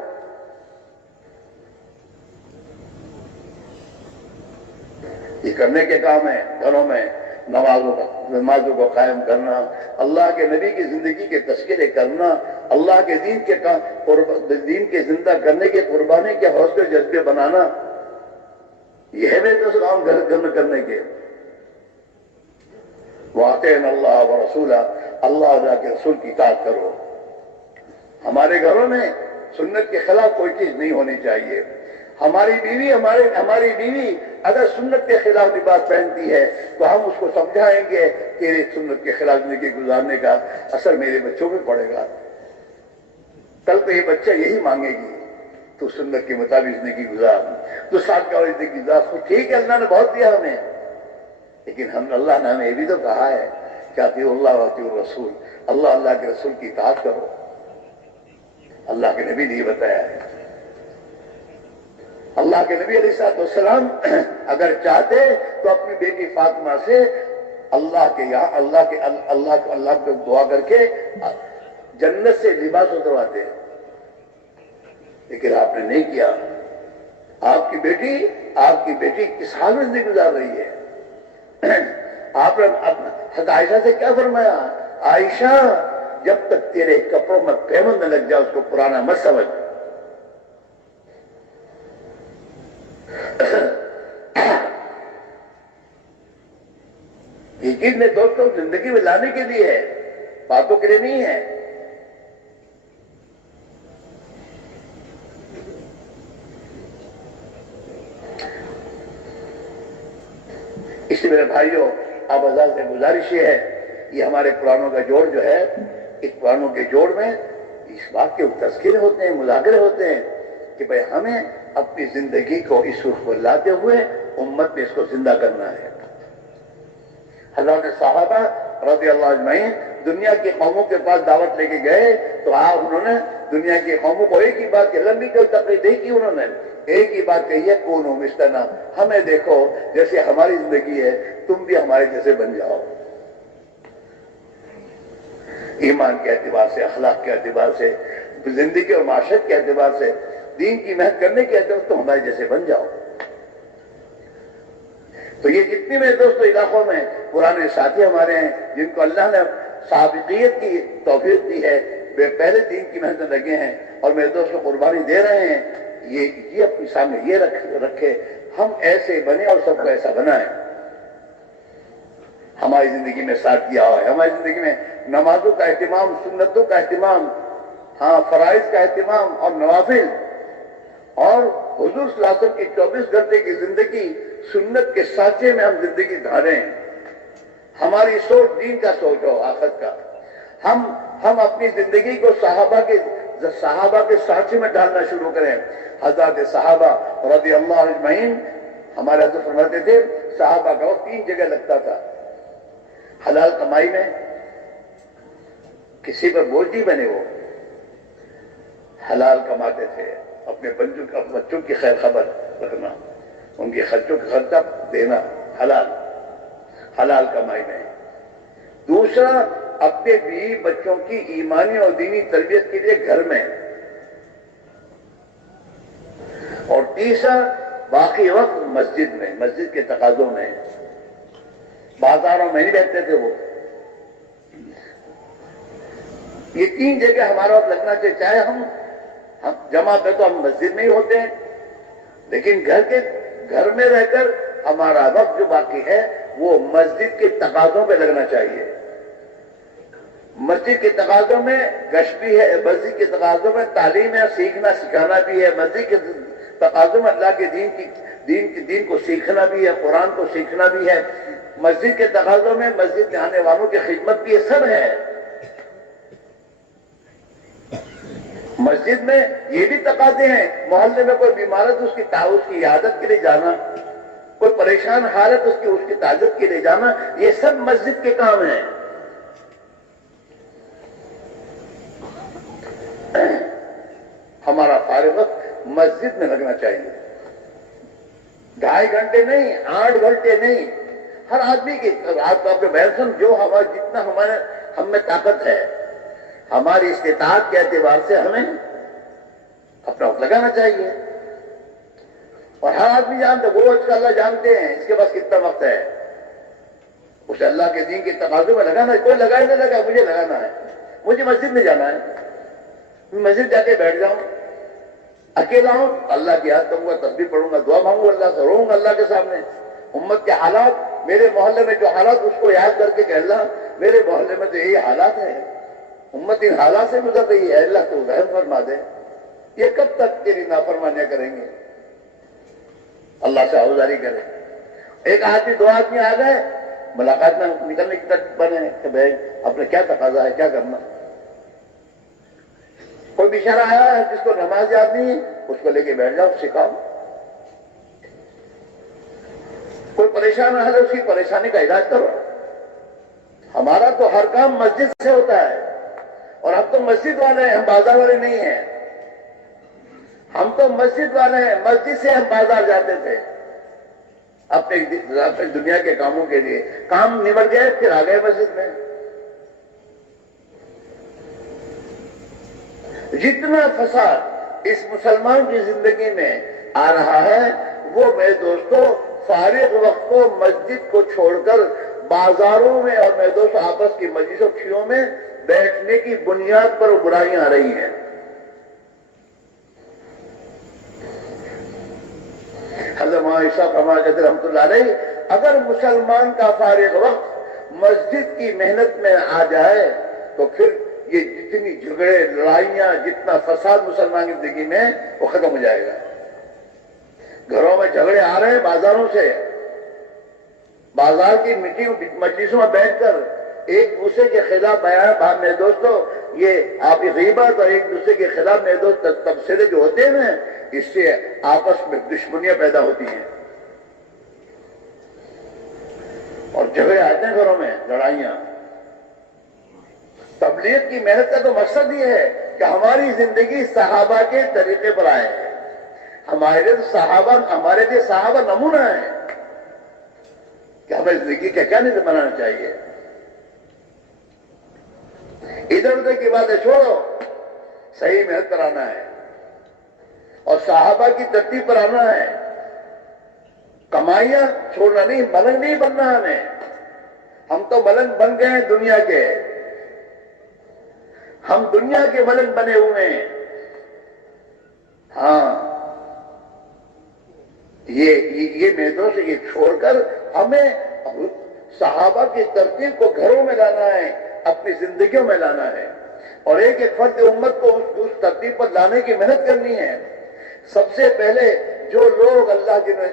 یہ کرنے کے کام ہے گھروں میں، نمازوں کو قائم کرنا، اللہ کے نبی کی زندگی کے تذکرے کرنا، اللہ کے دین کے زندہ کرنے کے قربانی کے حوصلے جذبے بنانا، یہ ہے میرے تو کام گھر میں کرنے کے. وَأَطِيعُوا اللَّهَ وَرَسُولَهُ، اللہ کے رسول کی اطاعت کرو. ہمارے گھروں میں سنت کے خلاف کوئی چیز نہیں ہونی چاہیے. ہماری بیوی اگر سنت کے خلاف لباس پہنتی ہے تو ہم اس کو سمجھائیں گے کہ سنت کے خلاف زندگی گزارنے کا اثر میرے بچوں پہ پڑے گا. کل کو یہ بچہ یہی مانگے گی تو سنت کے مطابق زندگی گزار، تو ساتھ کا زندگی گزار. ٹھیک ہے اللہ نے بہت دیا ہمیں، لیکن اللہ نے ہمیں یہ بھی تو کہا ہے کہ اطیعوا اللہ واطیعوا الرسول، اللہ کے رسول کی اطاعت کرو. اللہ کے نبی نے یہ بتایا ہے. اللہ کے نبی علیہ السلام اگر چاہتے تو اپنی بیٹی فاطمہ سے اللہ کو دعا کر کے جنت سے لباس اترواتے، لیکن آپ نے نہیں کیا. آپ کی بیٹی کس حال میں زندگی گزار رہی ہے؟ آپ نے حضرت عائشہ سے کیا فرمایا؟ عائشہ جب تک تیرے کپڑوں میں پیمند نہ لگ جائے اس کو پرانا مت سمجھ. یہ چیز میں دوستوں زندگی میں لانے کے لیے ہے، باتوں کے لیے نہیں ہے. اس لیے میرے بھائیوں آپ حضرات سے گزارش یہ ہے، یہ ہمارے قرآنوں کا جوڑ جو ہے، اس قرآنوں کے جوڑ میں اس بات کے تذکرے ہوتے ہیں، مذاکرے ہوتے ہیں کہ بھئی ہمیں اپنی زندگی کو اس رخ پر لاتے ہوئے امت میں اس کو زندہ کرنا ہے. حضرت صحابہ رضی اللہ اجمعین دنیا کی قوموں کے پاس دعوت لے کے گئے تو انہوں نے دنیا کی قوموں کو ایک ہی بات کی، لمبی کوئی تقریر نہیں کی، انہوں نے ایک ہی بات کہی ہے، کونوا مثلنا، ہمیں دیکھو جیسے ہماری زندگی ہے تم بھی ہمارے جیسے بن جاؤ. ایمان کے اعتبار سے، اخلاق کے اعتبار سے، زندگی اور معاشرت کے اعتبار سے دین کی محنت کرنے کی ہے دوستوں ہمارے جیسے بن جاؤ. تو یہ جتنے میرے دوستوں علاقوں میں پرانے ساتھی ہمارے ہیں جن کو اللہ نے سابقیت کی توفیق دی ہے، وہ پہلے دین کی محنت میں لگے ہیں اور میرے دوست کو قربانی دے رہے ہیں، یہ اپنے سامنے یہ رکھے ہم ایسے بنے اور سب کو ایسا بنائیں. ہماری زندگی میں ساتھ دیا ہوا ہے، ہماری زندگی میں نمازوں کا اہتمام، سنتوں کا اہتمام، ہاں فرائض کا اہتمام اور نوافل، اور حضور صلی اللہ علیہ وسلم کی 24 گھنٹے کی زندگی سنت کے سانچے میں ہم زندگی دھاریں. ہماری سوچ دین کا سوچ ہو، آخرت کا. ہم اپنی زندگی کو صحابہ کے سانچے میں ڈالنا شروع کریں. حضرات صحابہ رضی اللہ اجمعین، ہمارے حضرت فرماتے تھے صحابہ کا وقت 3 جگہ لگتا تھا. حلال کمائی میں، کسی پر بوجھ نہیں بنے، وہ حلال کماتے تھے. اپنے بچوں کی خیر خبر رکھنا، ان کے خرچوں کا خرچہ دینا، حلال کمائی میں. دوسرا، اپنے بیوی بچوں کی ایمانی اور دینی تربیت کے لیے گھر میں. اور تیسرا، باقی وقت مسجد میں، مسجد کے تقاضوں میں. بازاروں میں نہیں رہتے تھے وہ. یہ 3 جگہ ہمارا وقت لگنا چاہیے. چاہے ہم جمع پہ تو ہم مسجد میں ہی ہوتے ہیں، لیکن گھر میں رہ کر ہمارا وقت جو باقی ہے وہ مسجد کے تقاضوں پہ لگنا چاہیے. مسجد کے تقاضوں میں گشت بھی ہے، مسجد کے تقاضوں میں تعلیم ہے، سیکھنا سکھانا بھی ہے. مسجد کے تقاضوں میں اللہ کے دین کو سیکھنا بھی ہے، قرآن کو سیکھنا بھی ہے. مسجد کے تقاضوں میں مسجد میں آنے والوں کی خدمت بھی، یہ سب ہے. مسجد میں یہ بھی تقاضے ہیں، محلے میں کوئی بیمار ہے تو اس کی عادت کے لیے جانا، کوئی پریشان حالت اس کی تعزیت کے لیے جانا، یہ سب مسجد کے کام ہیں. ہمارا فارغ وقت مسجد میں لگنا چاہیے. 2.5 گھنٹے نہیں، 8 گھنٹے نہیں. ہر آدمی کی آپ کو بحثن جو جتنا ہم میں طاقت ہے، ہماری استطاعت کے اعتبار سے ہمیں اپنا وقت لگانا چاہیے. اور ہر آدمی جانتا ہے، وہ اس کا اللہ جانتے ہیں اس کے پاس کتنا وقت ہے. اسے اللہ کے دین کے تقاضوں میں لگانا ہے. کوئی لگائے نہ لگا، مجھے لگانا ہے. مجھے مسجد میں جانا ہے، مسجد جا کے بیٹھ جاؤں، اکیلا ہوں، اللہ کی یاد کروں گا، تسبیح پڑھوں گا، دعا مانگوں اللہ سے، روؤں گا اللہ کے سامنے. امت کے حالات، میرے محلے میں جو حالات، اس کو یاد کر کے کہ اللہ میرے محلے میں تو یہی حالات ہیں، امت ان حالات سے گزر رہی ہے، اللہ تو رحم فرما دے. یہ کب تک تیری نافرمانیاں کریں گے؟ اللہ سے آؤزاری کریں. 1 آدمی 2 آدمی آ گئے، ملاقات میں نکلنے کی تک بنے کہ بھائی اپنے کیا تقاضا ہے، کیا کرنا. کوئی بیچارہ آیا ہے جس کو نماز یاد نہیں ہے، اس کو لے کے بیٹھ جاؤ، سکھاؤ. کوئی پریشان ہے، اس کی پریشانی کا علاج کرو. ہمارا تو ہر کام مسجد سے ہوتا ہے، اور ہم تو مسجد والے ہیں، ہم بازار والے نہیں ہیں. ہم تو مسجد والے ہیں، مسجد سے ہم بازار جاتے تھے اپنے دنیا کے کاموں کے لیے. کام نمٹ گئے پھر آ گئے مسجد میں. جتنا فساد اس مسلمان کی زندگی میں آ رہا ہے، وہ میرے دوستوں فارغ وقت کو مسجد کو چھوڑ کر بازاروں میں اور میرے دوست آپس کی مجلسوں کھیوں میں بیٹھنے کی بنیاد پر برائیاں آ رہی ہیں. حضرت مولانا صاحب فرماتے رحمۃ اللہ علیہ، اگر مسلمان کا فارغ وقت مسجد کی محنت میں آ جائے تو پھر یہ جتنی جھگڑے، لڑائیاں، جتنا فساد مسلمان کی زندگی میں وہ ختم ہو جائے گا. گھروں میں جھگڑے آ رہے ہیں بازاروں سے. بازار کی مجلسوں میں بیٹھ کر ایک دوسرے کے خلاف بیان، میرے دوستوں یہ آپ کی غیبت اور ایک دوسرے کے خلاف میرے دوست تبصرے جو ہوتے ہیں نا، اس سے آپس میں دشمنیاں پیدا ہوتی ہیں اور جھگڑے آتے ہیں گھروں میں، لڑائیاں. تبلیغ کی محنت کا تو مقصد یہ ہے کہ ہماری زندگی صحابہ کے طریقے پر آئے. ہمارے لیے صحابہ نمونہ ہیں کہ ہمیں زندگی کا کیا نظام بنانا چاہیے. ادھر ادھر کی باتیں چھوڑو، صحیح محنت کرانا ہے. اور صحابہ کی ترتیب پر آنا ہے. کمائیاں چھوڑنا نہیں, ملنگ نہیں بننا ہمیں. ہم تو ملنگ بن گئے ہیں دنیا کے, ہم دنیا کے ملنگ بنے ہوئے ہیں. ہاں, یہ میدوں سے یہ چھوڑ کر ہمیں صحابہ کی ترتیب کو گھروں میں لانا ہے, اپنی زندگیوں میں لانا ہے, اور ایک ایک فرد امت کو اس ترتیب پر لانے کی محنت کرنی ہے. سب سے پہلے جو لوگ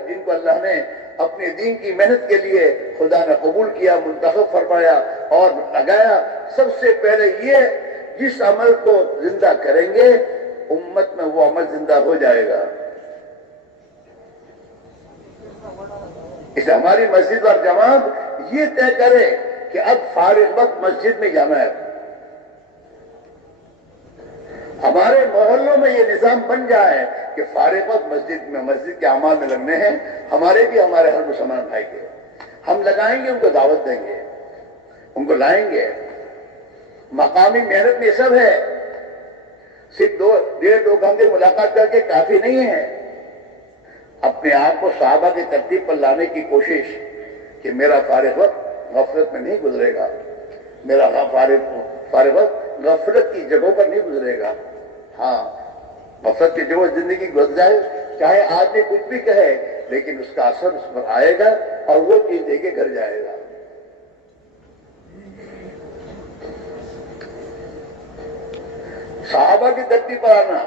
جن کو اللہ نے اپنے دین کی محنت کے لیے خدا نے قبول کیا, منتخب فرمایا اور لگایا, سب سے پہلے یہ جس عمل کو زندہ کریں گے امت میں وہ عمل زندہ ہو جائے گا. اس ہماری مسجد اور جماعت یہ طے کرے کہ اب فارغ وقت مسجد میں جانا ہے. ہمارے محلوں میں یہ نظام بن جائے کہ فارغ وقت مسجد کے اعمال میں لگنے ہیں. ہمارے ہر مسلمان بھائی کے ہم لگائیں گے, ان کو دعوت دیں گے, ان کو لائیں گے. مقامی محنت میں سب ہے, صرف 1.5-2 گھنٹے ملاقات کر کے کافی نہیں ہے. اپنے آپ کو صحابہ کی ترتیب پر لانے کی کوشش کہ میرا فارغ وقت غفلت میں نہیں گزرے گا, میرا فارغ وقت غفلت کی جگہوں پر نہیں گزرے گا. ہاں, غفلت کی جگہ زندگی گزر جائے, چاہے آدمی کچھ بھی کہے, لیکن اس کا اثر اس پر آئے گا اور وہ چیز دے کے گھر جائے گا. صحابہ کی ترتیب پر آنا.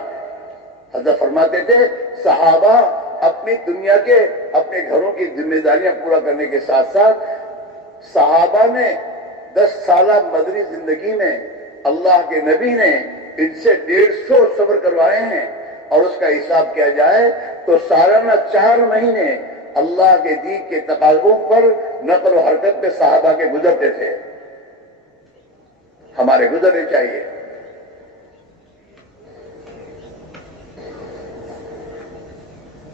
حضرت فرماتے تھے صحابہ اپنی دنیا کے اپنے گھروں کی ذمہ داریاں پورا کرنے کے ساتھ ساتھ صحابہ نے 10 سالہ مدنی زندگی میں اللہ کے نبی نے ان سے 150 صبر کروائے ہیں, اور اس کا حساب کیا جائے تو سالانہ 4 مہینے اللہ کے دین کے تقاضوں پر نقل و حرکت میں صحابہ کے گزرتے تھے. ہمارے گزرنے چاہیے.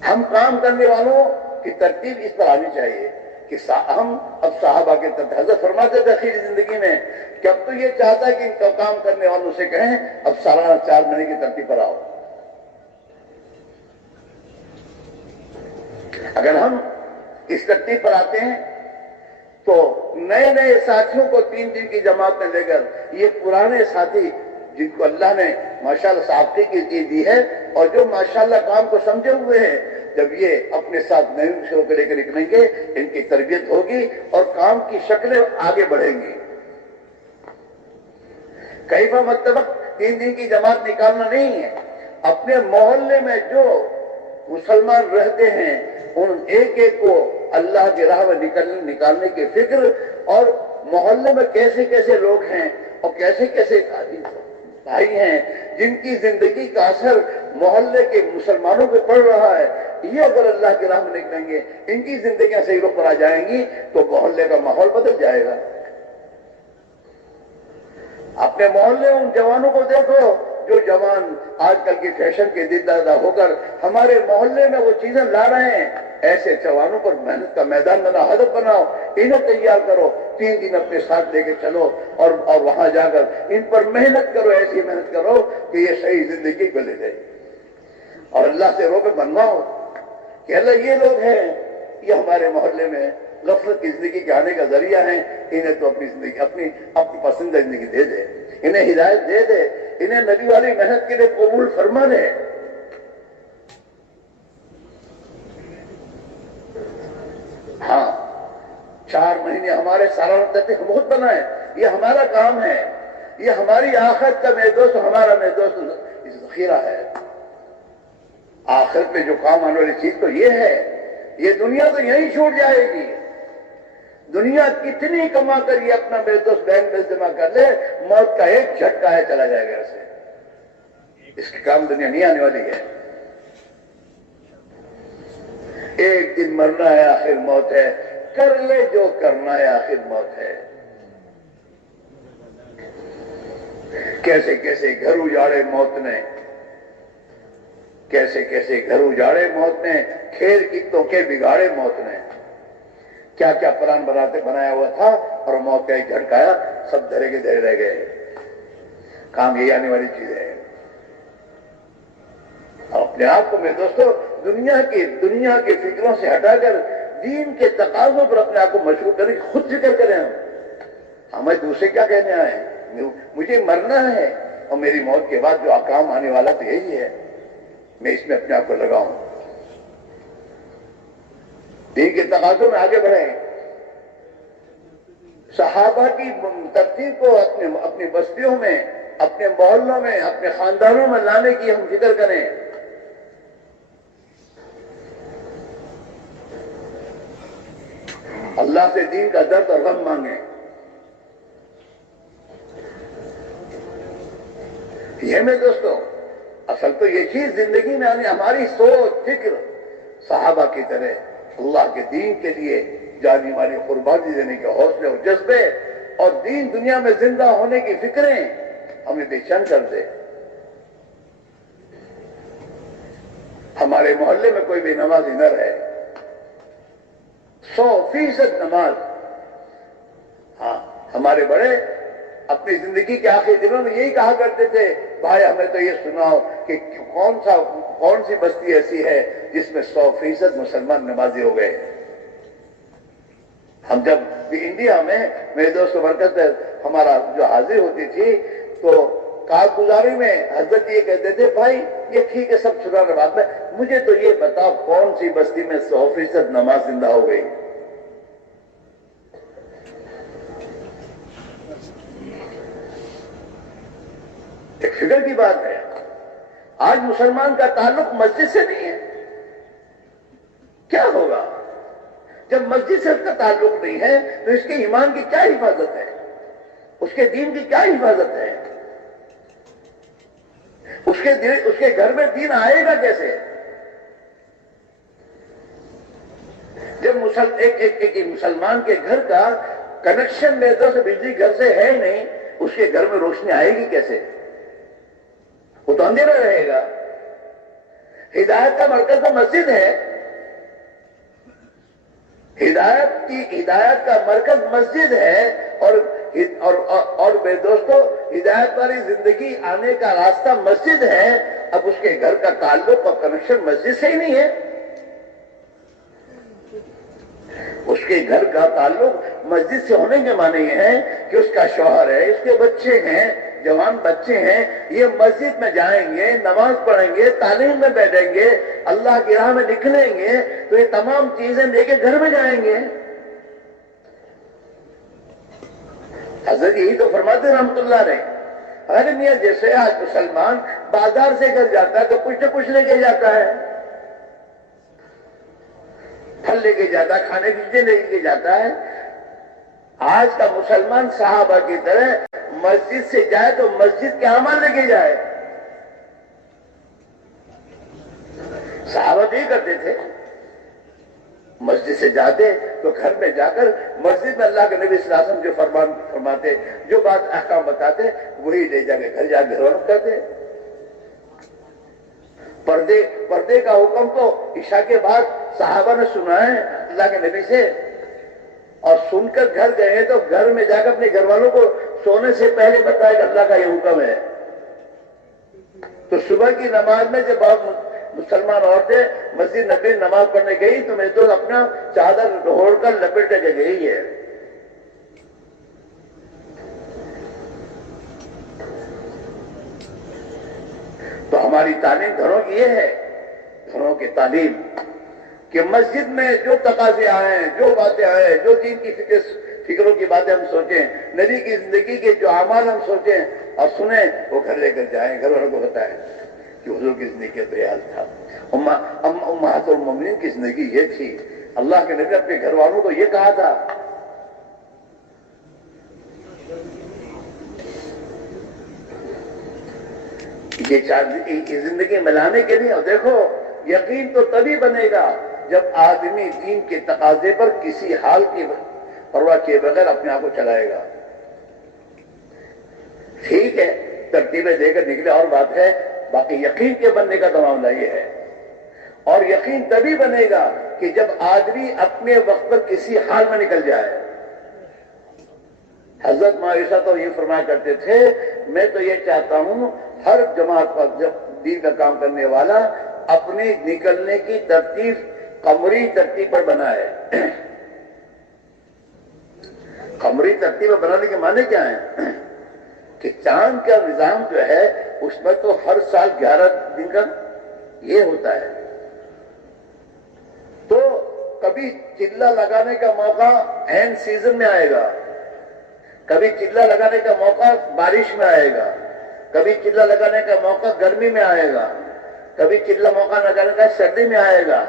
ہم کام کرنے والوں کی ترتیب اس پر آنی چاہیے کہ ہم اب صحابہ کے ترتیب. حضرت فرماتے تھے اخیری زندگی میں کہ اب تو یہ چاہتا ہے کہ ان کام کرنے والوں سے کہیں اب سالانہ 4 مہینے کی ترتیب پر آؤ. اگر ہم اس ترتیب پر آتے ہیں تو نئے ساتھیوں کو 3 دن کی جماعت میں لے کر یہ پرانے ساتھی جن کو اللہ نے ماشاءاللہ صحابتی کی چیز دی ہے اور جو ماشاءاللہ کام کو سمجھے ہوئے ہیں, جب یہ اپنے ساتھ نئے شروع کو لے کر نکلیں گے ان کی تربیت ہوگی اور کام کی شکلیں آگے بڑھیں گی. کئی بار مطلب 3 دن کی جماعت نکالنا نہیں ہے, اپنے محلے میں جو مسلمان رہتے ہیں ان ایک کو اللہ کی راہ میں نکالنے کی فکر, اور محلے میں کیسے کیسے لوگ ہیں اور کیسے کیسے بھائی ہیں جن کی زندگی کا اثر محلے کے مسلمانوں پہ پڑ رہا ہے, یہ اگر اللہ کی راہ میں نکلیں گے, ان کی زندگیاں صحیح رخ پر آ جائیں گی تو محلے کا ماحول بدل جائے گا. اپنے محلے ان جوانوں کو دیکھو جو جوان آج کل کی فیشن کے دیدہ ہو کر ہمارے محلے میں وہ چیزیں لا رہے ہیں. ایسے جوانوں پر محنت کا میدان بنا, ہدف بناؤ, انہیں تیار کرو, 3 دن اپنے ساتھ لے کے چلو اور وہاں جا کر ان پر محنت کرو, ایسی محنت کرو کہ یہ صحیح زندگی کو لے جائے, اور اللہ سے رو کے بنواؤ کہ اللہ یہ لوگ ہیں, یہ ہمارے محلے میں غفلت کی زندگی کے آنے کا ذریعہ ہیں, انہیں تو اپنی زندگی اپنی پسندیدہ زندگی دے دے, انہیں ہدایت دے دے, انہیں نبی والی محنت کے لیے قبول فرما دے. ہاں, 4 مہینے ہمارے سالانہ ترتیب بہت بنا ہے, یہ ہمارا کام ہے, یہ ہماری آخرت کا میرے دوست, ہمارا میرے دوست ذخیرہ ہے. آخرت میں جو کام آنے والی چیز تو یہ ہے, یہ دنیا تو یہیں چھوٹ جائے گی. دنیا کتنی کما کر یہ اپنا میرے دوست بینک میں جمع کر لے, موت کا ایک جھٹکا ہے چلا جائے گا اسے. اس کی کام دنیا نہیں آنے والی ہے. ایک دن مرنا ہے, آخر موت ہے, کر لے جو کرنا ہے, آخر موت ہے. کیسے کیسے گھر اجاڑے موت نے, کیسے کیسے گھر اجاڑے موت نے, کھیل کتوں کے بگاڑے موت نے. کیا کیا پلان بنایا ہوا تھا اور موت کا ایک جھٹکایا, سب دھرے کے دھرے رہ گئے. کام یہی آنے والی چیز ہے. اپنے آپ کو میں دوستو دنیا کے فکروں سے ہٹا کر دین کے تقاضوں پر اپنے آپ کو مشغول کریں، خود فکر کریں ہمیں دوسرے کیا کہنے آئے، مجھے مرنا ہے اور میری موت کے بعد جو احکام آنے والا تو یہی ہے، میں اس میں اپنے آپ کو لگاؤں، دین کے تقاضوں میں آگے بڑھیں۔ صحابہ کی ترتیب کو اپنی بستیوں میں، اپنے محلوں میں، اپنے خاندانوں میں لانے کی ہم فکر کریں۔ اللہ سے دین کا درد اور غم مانگیں۔ یہ میں دوستو اصل تو یہ چیز زندگی میں آنے، ہماری سوچ فکر صحابہ کی طرح اللہ کے دین کے لیے جانی مالی قربانی دینے کے حوصلے اور جذبے اور دین دنیا میں زندہ ہونے کی فکریں ہمیں بے چین کر دے۔ ہمارے محلے میں کوئی بھی نمازی نہ رہے، 100% نماز۔ ہاں، ہمارے بڑے اپنی زندگی کے آخری دنوں میں یہی کہا کرتے تھے، بھائی ہمیں تو یہ سناؤ کہ کون سی بستی ایسی ہے جس میں 100% مسلمان نمازی ہو گئے۔ ہم جب بھی انڈیا میں میرے دوست و برکت ہمارا جو حاضری ہوتی تھی تو کارگزاری میں حضرت یہ کہتے تھے، بھائی یہ ٹھیک ہے سب چھوٹا بات ہے، مجھے تو یہ بتاؤ کون سی بستی میں 100% نماز زندہ ہو گئی۔ ایک فکر کی بات ہے، آج مسلمان کا تعلق مسجد سے نہیں ہے، کیا ہوگا جب مسجد سے اس کا تعلق نہیں ہے تو اس کے ایمان کی کیا حفاظت ہے، اس کے دین کی کیا حفاظت ہے، اس کے گھر میں دین آئے گا کیسے؟ جب ایک مسلمان کے گھر کا کنیکشن میں تو بجلی گھر سے ہے نہیں، اس کے گھر میں روشنی آئے گی کیسے؟ وہ تو اندھیرا رہے گا۔ ہدایت کا مرکز تو مسجد ہے، ہدایت کا مرکز مسجد ہے، اور بے دوستو ہدایت والی زندگی آنے کا راستہ مسجد ہے۔ اب اس کے گھر کا تعلق اور کنیکشن مسجد سے ہی نہیں ہے، اس کے گھر کا تعلق مسجد سے ہونے کے معنی یہ ہے کہ اس کا شوہر ہے، اس کے بچے ہیں، جوان بچے ہیں، یہ مسجد میں جائیں گے، نماز پڑھیں گے، تعلیم میں بیٹھیں گے، اللہ کی راہ میں نکلیں گے تو یہ تمام چیزیں لے کے گھر میں جائیں گے۔ حضرت یہی تو فرماتے رحمت اللہ نے، اگر میاں جیسے آج مسلمان بازار سے گھر جاتا ہے تو کچھ نہ کچھ لے کے جاتا ہے، پھل لے کے جاتا ہے، کھانے کی چیزیں لے کے جاتا ہے۔ آج کا مسلمان صحابہ کی طرح مسجد سے جائے تو مسجد کے اعمال لے کے جائے۔ صحابہ یہ کرتے تھے، مسجد سے جاتے تو گھر میں جا کر مسجد میں اللہ کے نبی صلی اللہ علیہ وسلم جو فرمان فرماتے، جو بات احکام بتاتے، وہی لے جا کے گھر والوں کرتے۔ پردے کا حکم تو عشاء کے بعد صحابہ نے سنا ہے اللہ کے نبی سے، اور سن کر گھر گئے تو گھر میں جا کر اپنے گھر والوں کو سونے سے پہلے بتایا کہ اللہ کا یہ حکم ہے۔ تو صبح کی نماز میں جب مسلمان عورتیں مسجد نبی نماز پڑھنے گئی تو میں تو اپنا چادر اوڑھ کر لپیٹ کے گئی ہے۔ تو ہماری تعلیم گھروں کی یہ ہے، گھروں کی تعلیم کہ مسجد میں جو تقاضے آئے ہیں، جو باتیں آئے ہیں، جو دین کی فکروں کی باتیں ہم سوچیں، نبی کی زندگی کے جو اعمال ہم سوچیں اور سنیں، وہ گھر لے کر جائیں، گھر والوں کو بتائیں کہ حضور کی زندگی تو یہ حال تھا، امہات المومنین کی زندگی یہ تھی، اللہ کے نبی اپنے گھر والوں کو یہ کہا تھا۔ یہ زندگی ملانے کے لیے، اور دیکھو یقین تو تبھی بنے گا جب آدمی دین کے تقاضے پر کسی حال کی پرواہ کیے بغیر اپنے آپ کو چلائے گا۔ ٹھیک ہے ترتیبیں دے کر نکلے اور بات ہے، باقی یقین کے بننے کا تو معاملہ یہ ہے، اور یقین تبھی بنے گا کہ جب آدمی اپنے وقت پر کسی حال میں نکل جائے۔ حضرت معاویہ تو یہ فرمایا کرتے تھے، میں تو یہ چاہتا ہوں ہر جماعت پر جب دین کا کام کرنے والا اپنی نکلنے کی ترتیب قمری ترتیب پر بنائے. قمری ترتیب پر بنانے کے معنی کیا ہیں؟ کہ چاند کا نظام جو ہے اس میں تو ہر سال 11 دن کا یہ ہوتا ہے. تو کبھی چلہ لگانے کا موقع عین سیزن میں آئے گا، کبھی چلہ لگانے کا موقع بارش میں آئے گا، کبھی چلہ لگانے کا موقع گرمی میں آئے گا، کبھی چلہ موقع لگانے کا سردی میں آئے گا.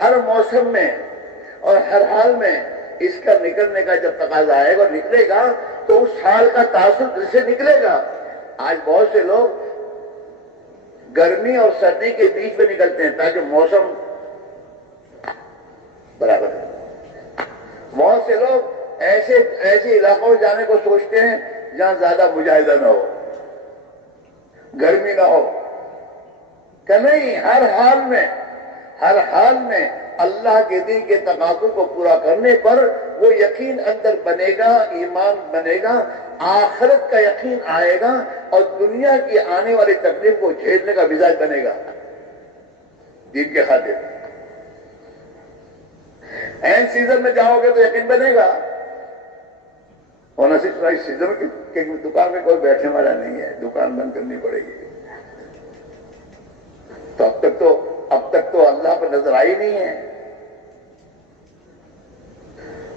ہر موسم میں اور ہر حال میں اس کا نکلنے کا جب تقاضا آئے گا، نکلے گا تو اس حال کا تاثر دل سے نکلے گا. آج بہت سے لوگ گرمی اور سردی کے بیچ میں نکلتے ہیں تاکہ موسم برابر ہے. بہت سے لوگ ایسے علاقوں میں جانے کو سوچتے ہیں جہاں زیادہ مجاہدہ نہ ہو، گرمی نہ ہو. کہ نہیں، ہر حال میں اللہ کے دین کے تقاضوں کو پورا کرنے پر وہ یقین اندر بنے گا، ایمان بنے گا، آخرت کا یقین آئے گا اور دنیا کی آنے والی تکلیف کو جھیلنے کا مزاج بنے گا دین کے خاطر. این سیزن میں جاؤ گے تو یقین بنے گا، اور نہ صرف اس سیزن کی دکان میں کوئی بیٹھنے والا نہیں ہے، دکان بند کرنی پڑے گی. تو اب تک تو اللہ پر نظر آئی نہیں ہے.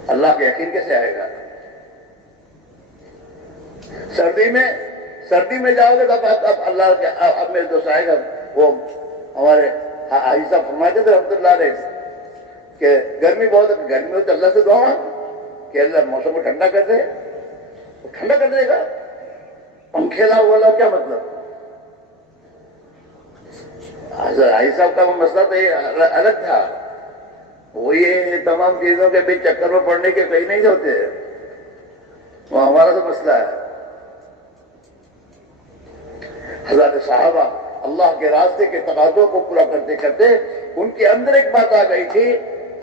اللہ کا یقین کیسے آئے گا؟ سردی میں جاؤ گے تو اب اللہ کے اب میرے دوست آئے گا. وہ ہمارے حاجی صاحب فرماتے تھے رحمۃ اللہ علیہ کہ گرمی بہت ہے، گرمی میں تو اللہ سے دعا کہ اللہ موسم کو ٹھنڈا کر دے. وہ ٹھنڈا کر دے گا. پنکھے لاؤ والا کیا مطلب؟ حاجی صاحب کا وہ مسئلہ تو یہ الگ تھا. وہ یہ تمام چیزوں کے بیچ چکر میں پڑنے کے کہیں نہیں ہوتے. وہ ہمارا تو مسئلہ ہے. حضرت صحابہ اللہ کے راستے کے تقاضوں کو پورا کرتے کرتے ان کے اندر ایک بات آ گئی تھی.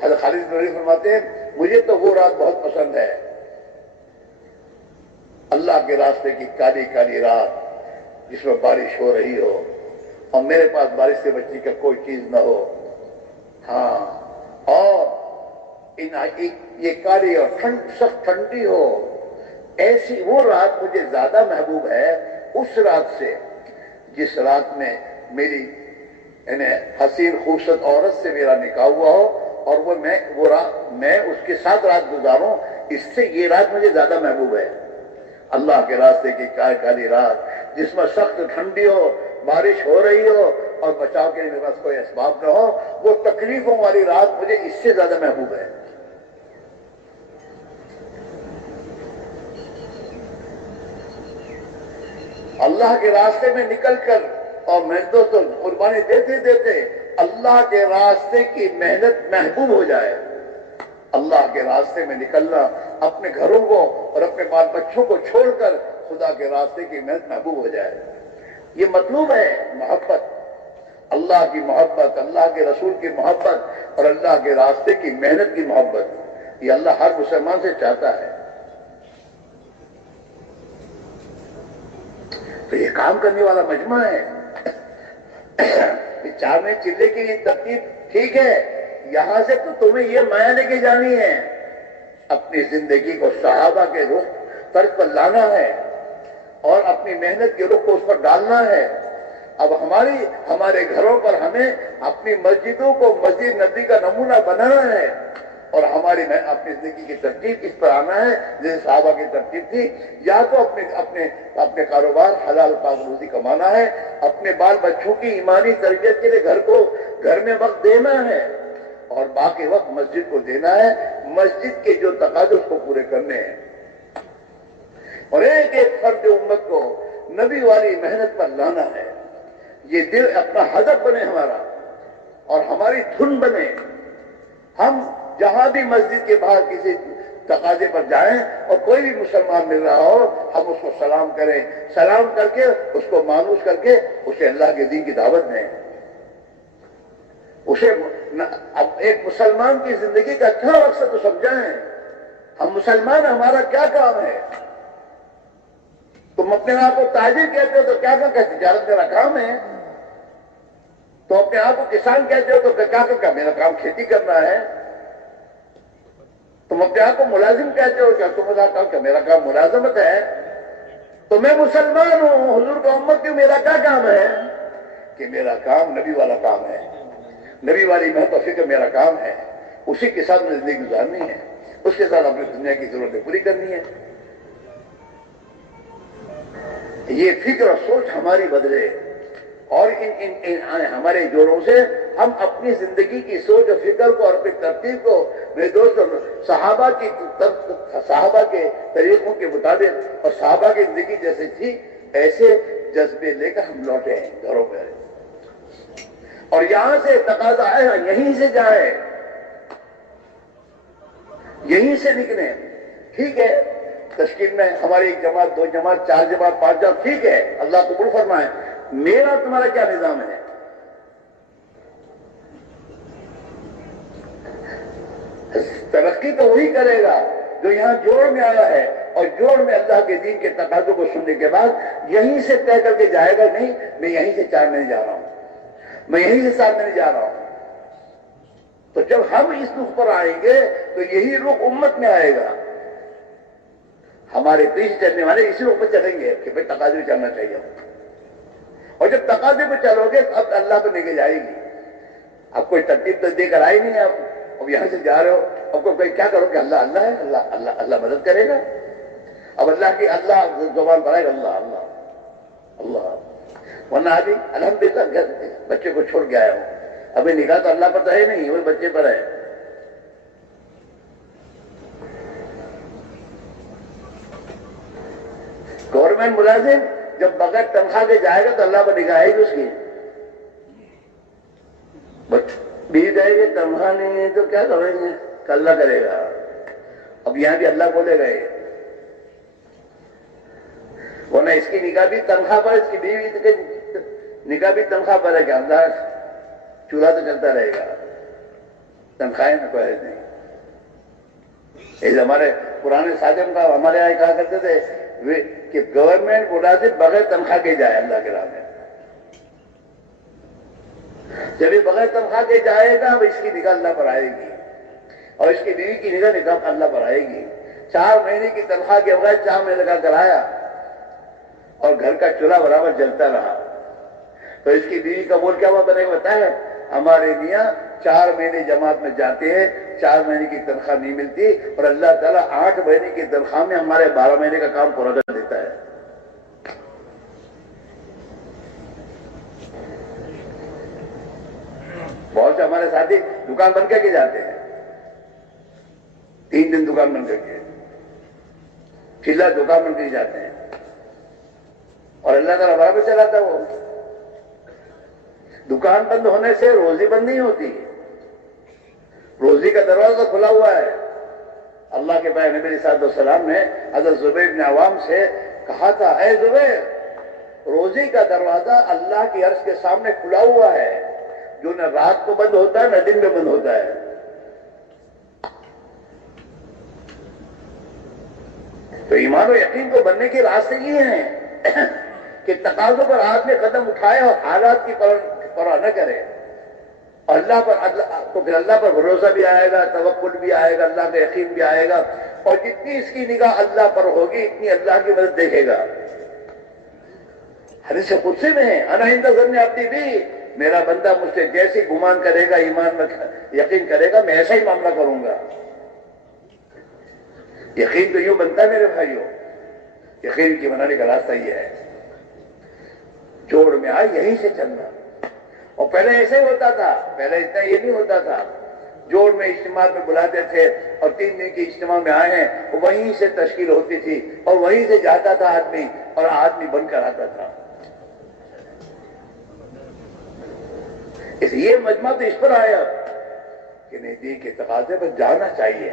حضرت خالد بن ولید فرماتے ہیں مجھے تو وہ رات بہت پسند ہے، اللہ کے راستے کی کالی کالی رات جس میں بارش ہو رہی ہو اور میرے پاس بارش سے بچنے کا کوئی چیز نہ ہو. ہاں، اور یہ کالی اور سخت ٹھنڈی ہو. ایسی وہ رات مجھے زیادہ محبوب ہے اس رات سے جس رات میں میری یعنی حسین خوبصورت عورت سے میرا نکاح ہوا ہو اور میں اس کے ساتھ رات گزاروں. اس سے یہ رات مجھے زیادہ محبوب ہے. اللہ کے راستے کی کالی کالی رات جس میں سخت ٹھنڈی ہو، بارش ہو رہی ہو اور بچاؤ کے لیے میرے پاس کوئی اسباب نہ ہو، وہ تکلیفوں والی رات مجھے اس سے زیادہ محبوب ہے. اللہ کے راستے میں نکل کر اور میں دوستوں قربانی دیتے دیتے اللہ کے راستے کی محنت محبوب ہو جائے. اللہ کے راستے میں نکلنا، اپنے گھروں کو اور اپنے بال بچوں کو چھوڑ کر خدا کے راستے کی محنت محبوب ہو جائے. یہ مطلوب ہے محبت، اللہ کی محبت، اللہ کے رسول کی محبت اور اللہ کے راستے کی محنت کی محبت. یہ اللہ ہر مسلمان سے چاہتا ہے. تو یہ کام کرنے والا مجمع ہے. چارنے چلے کی یہ ترتیب ٹھیک ہے، یہاں سے تو تمہیں یہ مایا لے کے جانی ہے، اپنی زندگی کو صحابہ کے رخ طرز پر لانا ہے اور اپنی محنت کے رخ کو اس پر ڈالنا ہے. اب ہمارے گھروں پر ہمیں اپنی مسجدوں کو مسجد نبی کا نمونہ بنانا ہے اور ہماری اپنی زندگی کی ترتیب اس پر آنا ہے جیسے صحابہ کی ترتیب تھی. یا تو اپنے کاروبار حلال پاک روزی کمانا ہے، اپنے بال بچوں کی ایمانی تربیت کے لیے گھر میں وقت دینا ہے اور باقی وقت مسجد کو دینا ہے. مسجد کے جو تقاضے اس کو پورے کرنے ہیں اور ایک ایک فرد امت کو نبی والی محنت پر لانا ہے. یہ دل اپنا ہدف بنے ہمارا اور ہماری دھن بنے. ہم جہاں بھی مسجد کے باہر کسی تقاضے پر جائیں اور کوئی بھی مسلمان مل رہا ہو، ہم اس کو سلام کریں، سلام کر کے اس کو مانوس کر کے اسے اللہ کے دین کی دعوت دیں. اسے اب ایک مسلمان کی زندگی کا اچھا مقصد تو سمجھائیں. ہم مسلمان، ہمارا کیا کام ہے؟ تم اپنے آپ کو تاجر کہتے ہو تو کیا کہتے؟ تجارت میرا کام ہے. تو اپنے آپ کو کسان کہتے ہو تو کیا کرتا؟ میرا کام کھیتی کرنا ہے. تم اپنے آپ کو ملازم کہتے ہو کیا؟ تم میرا کام ملازمت ہے. تو میں مسلمان ہوں، حضور کا امتی ہوں، میرا کیا کام ہے؟ کہ میرا کام نبی والا کام ہے، نبی والی محنت و فکر میرا کام ہے. اسی کے ساتھ میں زندگی گزارنی ہے، اس کے ساتھ اپنی دنیا کی ضرورتیں پوری کرنی ہے. یہ فکر اور سوچ ہماری بدلے، اور ان ہمارے جوڑوں سے ہم اپنی زندگی کی سوچ اور فکر کو اور اپنی ترتیب کو میرے دوستوں صحابہ کے طریقوں کے مطابق اور صحابہ کی زندگی جیسے تھی ایسے جذبے لے کر ہم لوٹے ہیں گھروں پہ. اور یہاں سے تقاضا ہے یہیں سے جائیں، یہیں سے نکلیں. ٹھیک ہے تشکیل میں ہماری 1 جماعت 2 جماعت 4 جماعت 5 جماعت ٹھیک ہے، اللہ قبول فرمائے. میرا تمہارا کیا نظام ہے؟ ترقی تو وہی کرے گا جو یہاں جوڑ میں آیا ہے، اور جوڑ میں اللہ کے دین کے تقاضوں کو سننے کے بعد یہیں سے طے کر کے جائے گا. نہیں میں یہیں سے 4 مہینے جا رہا ہوں، میں یہیں سے 7 مہینے جا رہا ہوں. تو جب ہم اس رخ پر آئیں گے تو یہی رخ امت میں آئے گا. ہمارے پیچھے چلنے والے اسی رخ پر چلیں گے کہ بھائی تقاضے پہ چلنا چاہیے. اور جب تقاضے پہ چلو گے اب اللہ پہ لے کے جائے گی. اب کوئی ترتیب تو دے کر آئی نہیں، اب یہاں سے جا رہے ہو، اب کوئی کیا کرو کہ اللہ اللہ ہے، اللہ اللہ اللہ مدد کرے گا. اب اللہ کی اللہ زبان پر آئے گا اللہ اللہ اللہ. ورنہ ابھی الحمدللہ گھر بچے کو چھوڑ کے آیا ہوں، ابھی نگاہ تو اللہ پر تو ہے نہیں، وہی بچے پر ہے. گورنمنٹ ملازم جب بغیر تنخواہ کے جائے گا تو اللہ پر نگاہ آئے گی اس کی. بیوی جائے گی تنخواہ نہیں ہے تو کیا کریں گے؟ اللہ کرے گا. اب یہاں بھی اللہ بولے گا، ورنہ اس کی نگاہ بھی تنخواہ پر، اس کی بیوی کی نگاہ بھی تنخواہ پر ہے کہ اللہ چولہا تو چلتا رہے گا، تنخواہیں میں کوئی نہیں. ہمارے پرانے ساجم کا ہمارے یہاں کہا کرتے تھے کہ گورنمنٹ ملازم بغیر تنخواہ کے جائے اللہ کے راہ میں. جب یہ بغیر تنخواہ کے جائے گا اب اس کی نگاہ اللہ پر آئے گی، اور اس کی بیوی کی نگاہ اللہ پر آئے گی. 4 مہینے کی تنخواہ کے بغیر 4 مہینے لگا کر آیا اور گھر کا چولہا برابر جلتا رہا تو اس کی بیوی کا بول کیا ہوا بنے گا؟ بتایا ہمارے میاں 4 مہینے جماعت میں جاتے ہیں، 4 مہینے کی تنخواہ نہیں ملتی، اور اللہ تعالیٰ 8 مہینے کی تنخواہ میں ہمارے 12 مہینے کا کام پورا کر دیتا ہے. بہت سے ہمارے ساتھی دکان بند کر کے جاتے ہیں، 3 دن دکان بند کر کے، چلا دکان بند کر کے جاتے ہیں، اور اللہ تعالیٰ برابر چلاتا ہے. وہ دکان بند ہونے سے روزی بند نہیں ہوتی، روزی کا دروازہ کھلا ہوا ہے. اللہ کے پیغمبر نبی صلی اللہ علیہ وسلم نے حضرت زبیر بن عوام سے کہا تھا، اے زبیر روزی کا دروازہ اللہ کی عرش کے سامنے کھلا ہوا ہے، جو نہ رات کو بند ہوتا ہے نہ دن میں بند ہوتا ہے. تو ایمان و یقین کو بننے کے راستے یہ ہیں کہ تقاضوں پر آدمی قدم اٹھائے اور حالات کی پرواہ نہ کرے، اور اللہ پر تو پھر اللہ پر بھروسہ بھی آئے گا، توکل بھی آئے گا، اللہ کا یقین بھی آئے گا، اور جتنی اس کی نگاہ اللہ پر ہوگی اتنی اللہ کی مدد دیکھے گا. حدیث قدسی میں ہے، انا عند ظن عبدی بی، میرا بندہ مجھ سے جیسے گمان کرے گا، ایمان میں یقین کرے گا، میں ایسا ہی معاملہ کروں گا. یقین تو یوں بنتا ہے میرے بھائیوں، یقین کی بنانے کا راستہ یہ ہے جوڑ میں آئے یہیں سے چلنا. اور پہلے ایسے ہی ہوتا تھا، پہلے اتنا یہ نہیں ہوتا تھا. جوڑ میں اجتماع میں بلاتے تھے اور 3 دن کی اجتماع میں آئے ہیں، وہیں سے تشکیل ہوتی تھی اور وہیں سے جاتا تھا آدمی، اور آدمی بن کر آتا تھا. اس یہ مجمع تو اس پر آیا کہ نہیں دین کے تقاضے پر جانا چاہیے،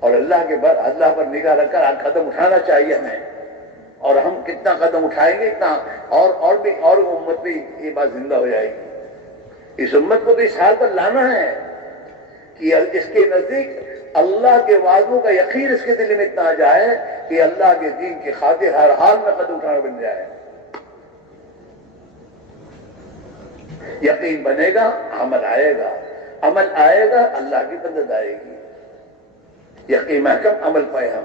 اور اللہ کے بعد اللہ پر نگاہ رکھ کر قدم اٹھانا چاہیے ہمیں. اور ہم کتنا قدم اٹھائیں گے اتنا اور امت بھی یہ بات زندہ ہو جائے گی. اس امت کو تو اس حال پر لانا ہے کہ اس کے نزدیک اللہ کے وعدوں کا یقین اس کے دل میں اتنا آ جائے کہ اللہ کے دین کی خاطر ہر حال میں قدم اٹھانا بن جائے. یقین بنے گا، عمل آئے گا، عمل آئے گا، اللہ کی مدد آئے گی۔ یقین محکم عمل پائے ہم،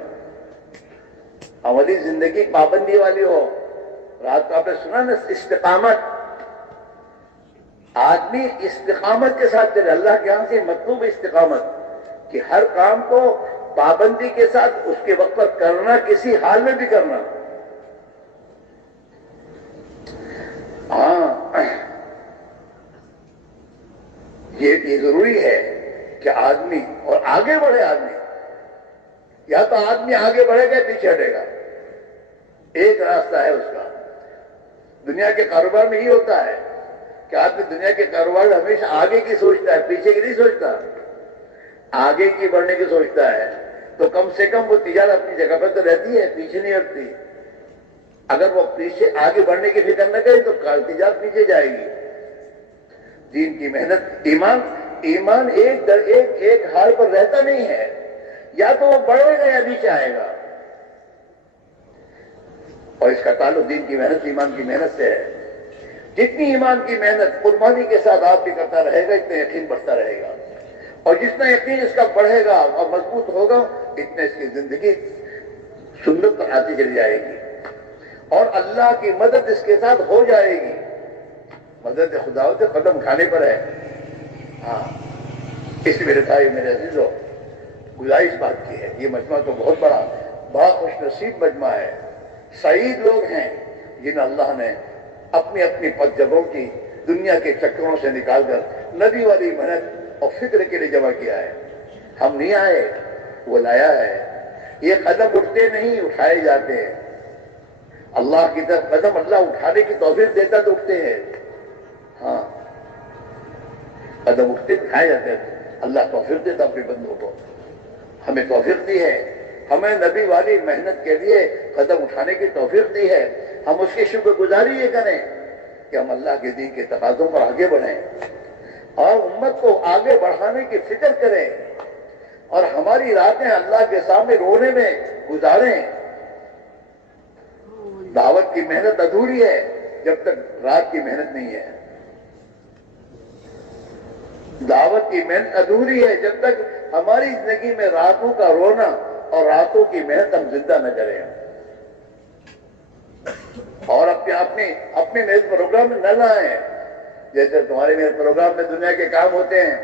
عملی زندگی پابندی والی ہو۔ رات کو آپ نے سنا نا استقامت، آدمی استقامت کے ساتھ چلے۔ اللہ کے یہاں سے مطلوب استقامت کہ ہر کام کو پابندی کے ساتھ اس کے وقت پر کرنا، کسی حال میں بھی کرنا۔ ہاں، یہ ضروری ہے کہ آدمی اور آگے بڑھے۔ آدمی یا تو آدمی آگے بڑھے گا، پیچھے ہٹے گا۔ ایک راستہ ہے اس کا۔ دنیا کے کاروبار میں یہ ہوتا ہے کہ آدمی دنیا کے کاروبار میں ہمیشہ آگے کی سوچتا ہے، پیچھے کی نہیں سوچتا۔ آگے کی بڑھنے کی سوچتا ہے تو کم سے کم وہ تجارت اپنی جگہ پر تو رہتی ہے، پیچھے نہیں ہٹتی۔ اگر وہ پیچھے آگے بڑھنے کی فکر نہ کرے تو تجارت پیچھے جائے گی۔ دین کی محنت، ایمان ایک حال پر رہتا نہیں ہے، یا تو وہ بڑھے گا یا نیچے آئے گا۔ اور اس کا تعلق دین کی محنت، ایمان کی محنت سے ہے۔ جتنی ایمان کی محنت قربانی کے ساتھ آپ بھی کرتا رہے گا، اتنا یقین بڑھتا رہے گا، اور جتنا یقین اس کا بڑھے گا اور مضبوط ہوگا، اتنا اس کی زندگی سنت پر آتی چلی جائے گی، اور اللہ کی مدد اس کے ساتھ ہو جائے گی۔ مدد خدا سے قدم اٹھانے پر ہے۔ ہاں، اس میرے بھائی، میرے عزیزوں، گزارش بات کی ہے، یہ مجمع تو بہت بڑا خوش نصیب مجمع ہے۔ سعید لوگ ہیں جن اللہ نے اپنی اپنی پد جگہوں کی دنیا کے چکروں سے نکال کر نبی والی محنت اور فکر کے لیے جمع کیا ہے۔ ہم نہیں آئے، وہ لایا ہے۔ یہ قدم اٹھتے نہیں، اٹھائے جاتے ہیں۔ اللہ کی طرف قدم اللہ اٹھانے کی توفیق دیتا تو اٹھتے ہیں۔ ہاں، قدم اٹھتے اٹھائے جاتے ہیں، اللہ توفیق دیتا اپنے بندوں کو۔ ہمیں توفیق دی ہے، ہمیں نبی والی محنت کے لیے قدم اٹھانے کی توفیق دی ہے۔ ہم اس کی شکر گزاری یہ کریں کہ ہم اللہ کے دین کے تقاضوں پر آگے بڑھیں اور امت کو آگے بڑھانے کی فکر کریں، اور ہماری راتیں اللہ کے سامنے رونے میں گزاریں۔ دعوت کی محنت ادھوری ہے جب تک رات کی محنت نہیں ہے۔ دعوت کی محنت ادھوری ہے جب تک ہماری زندگی میں راتوں کا رونا اور راتوں کی محنت ہم زندہ نہ کریں، اور اپنے میرے پروگرام میں نہ لائیں۔ جیسے تمہارے میرے پروگرام میں دنیا کے کام ہوتے ہیں،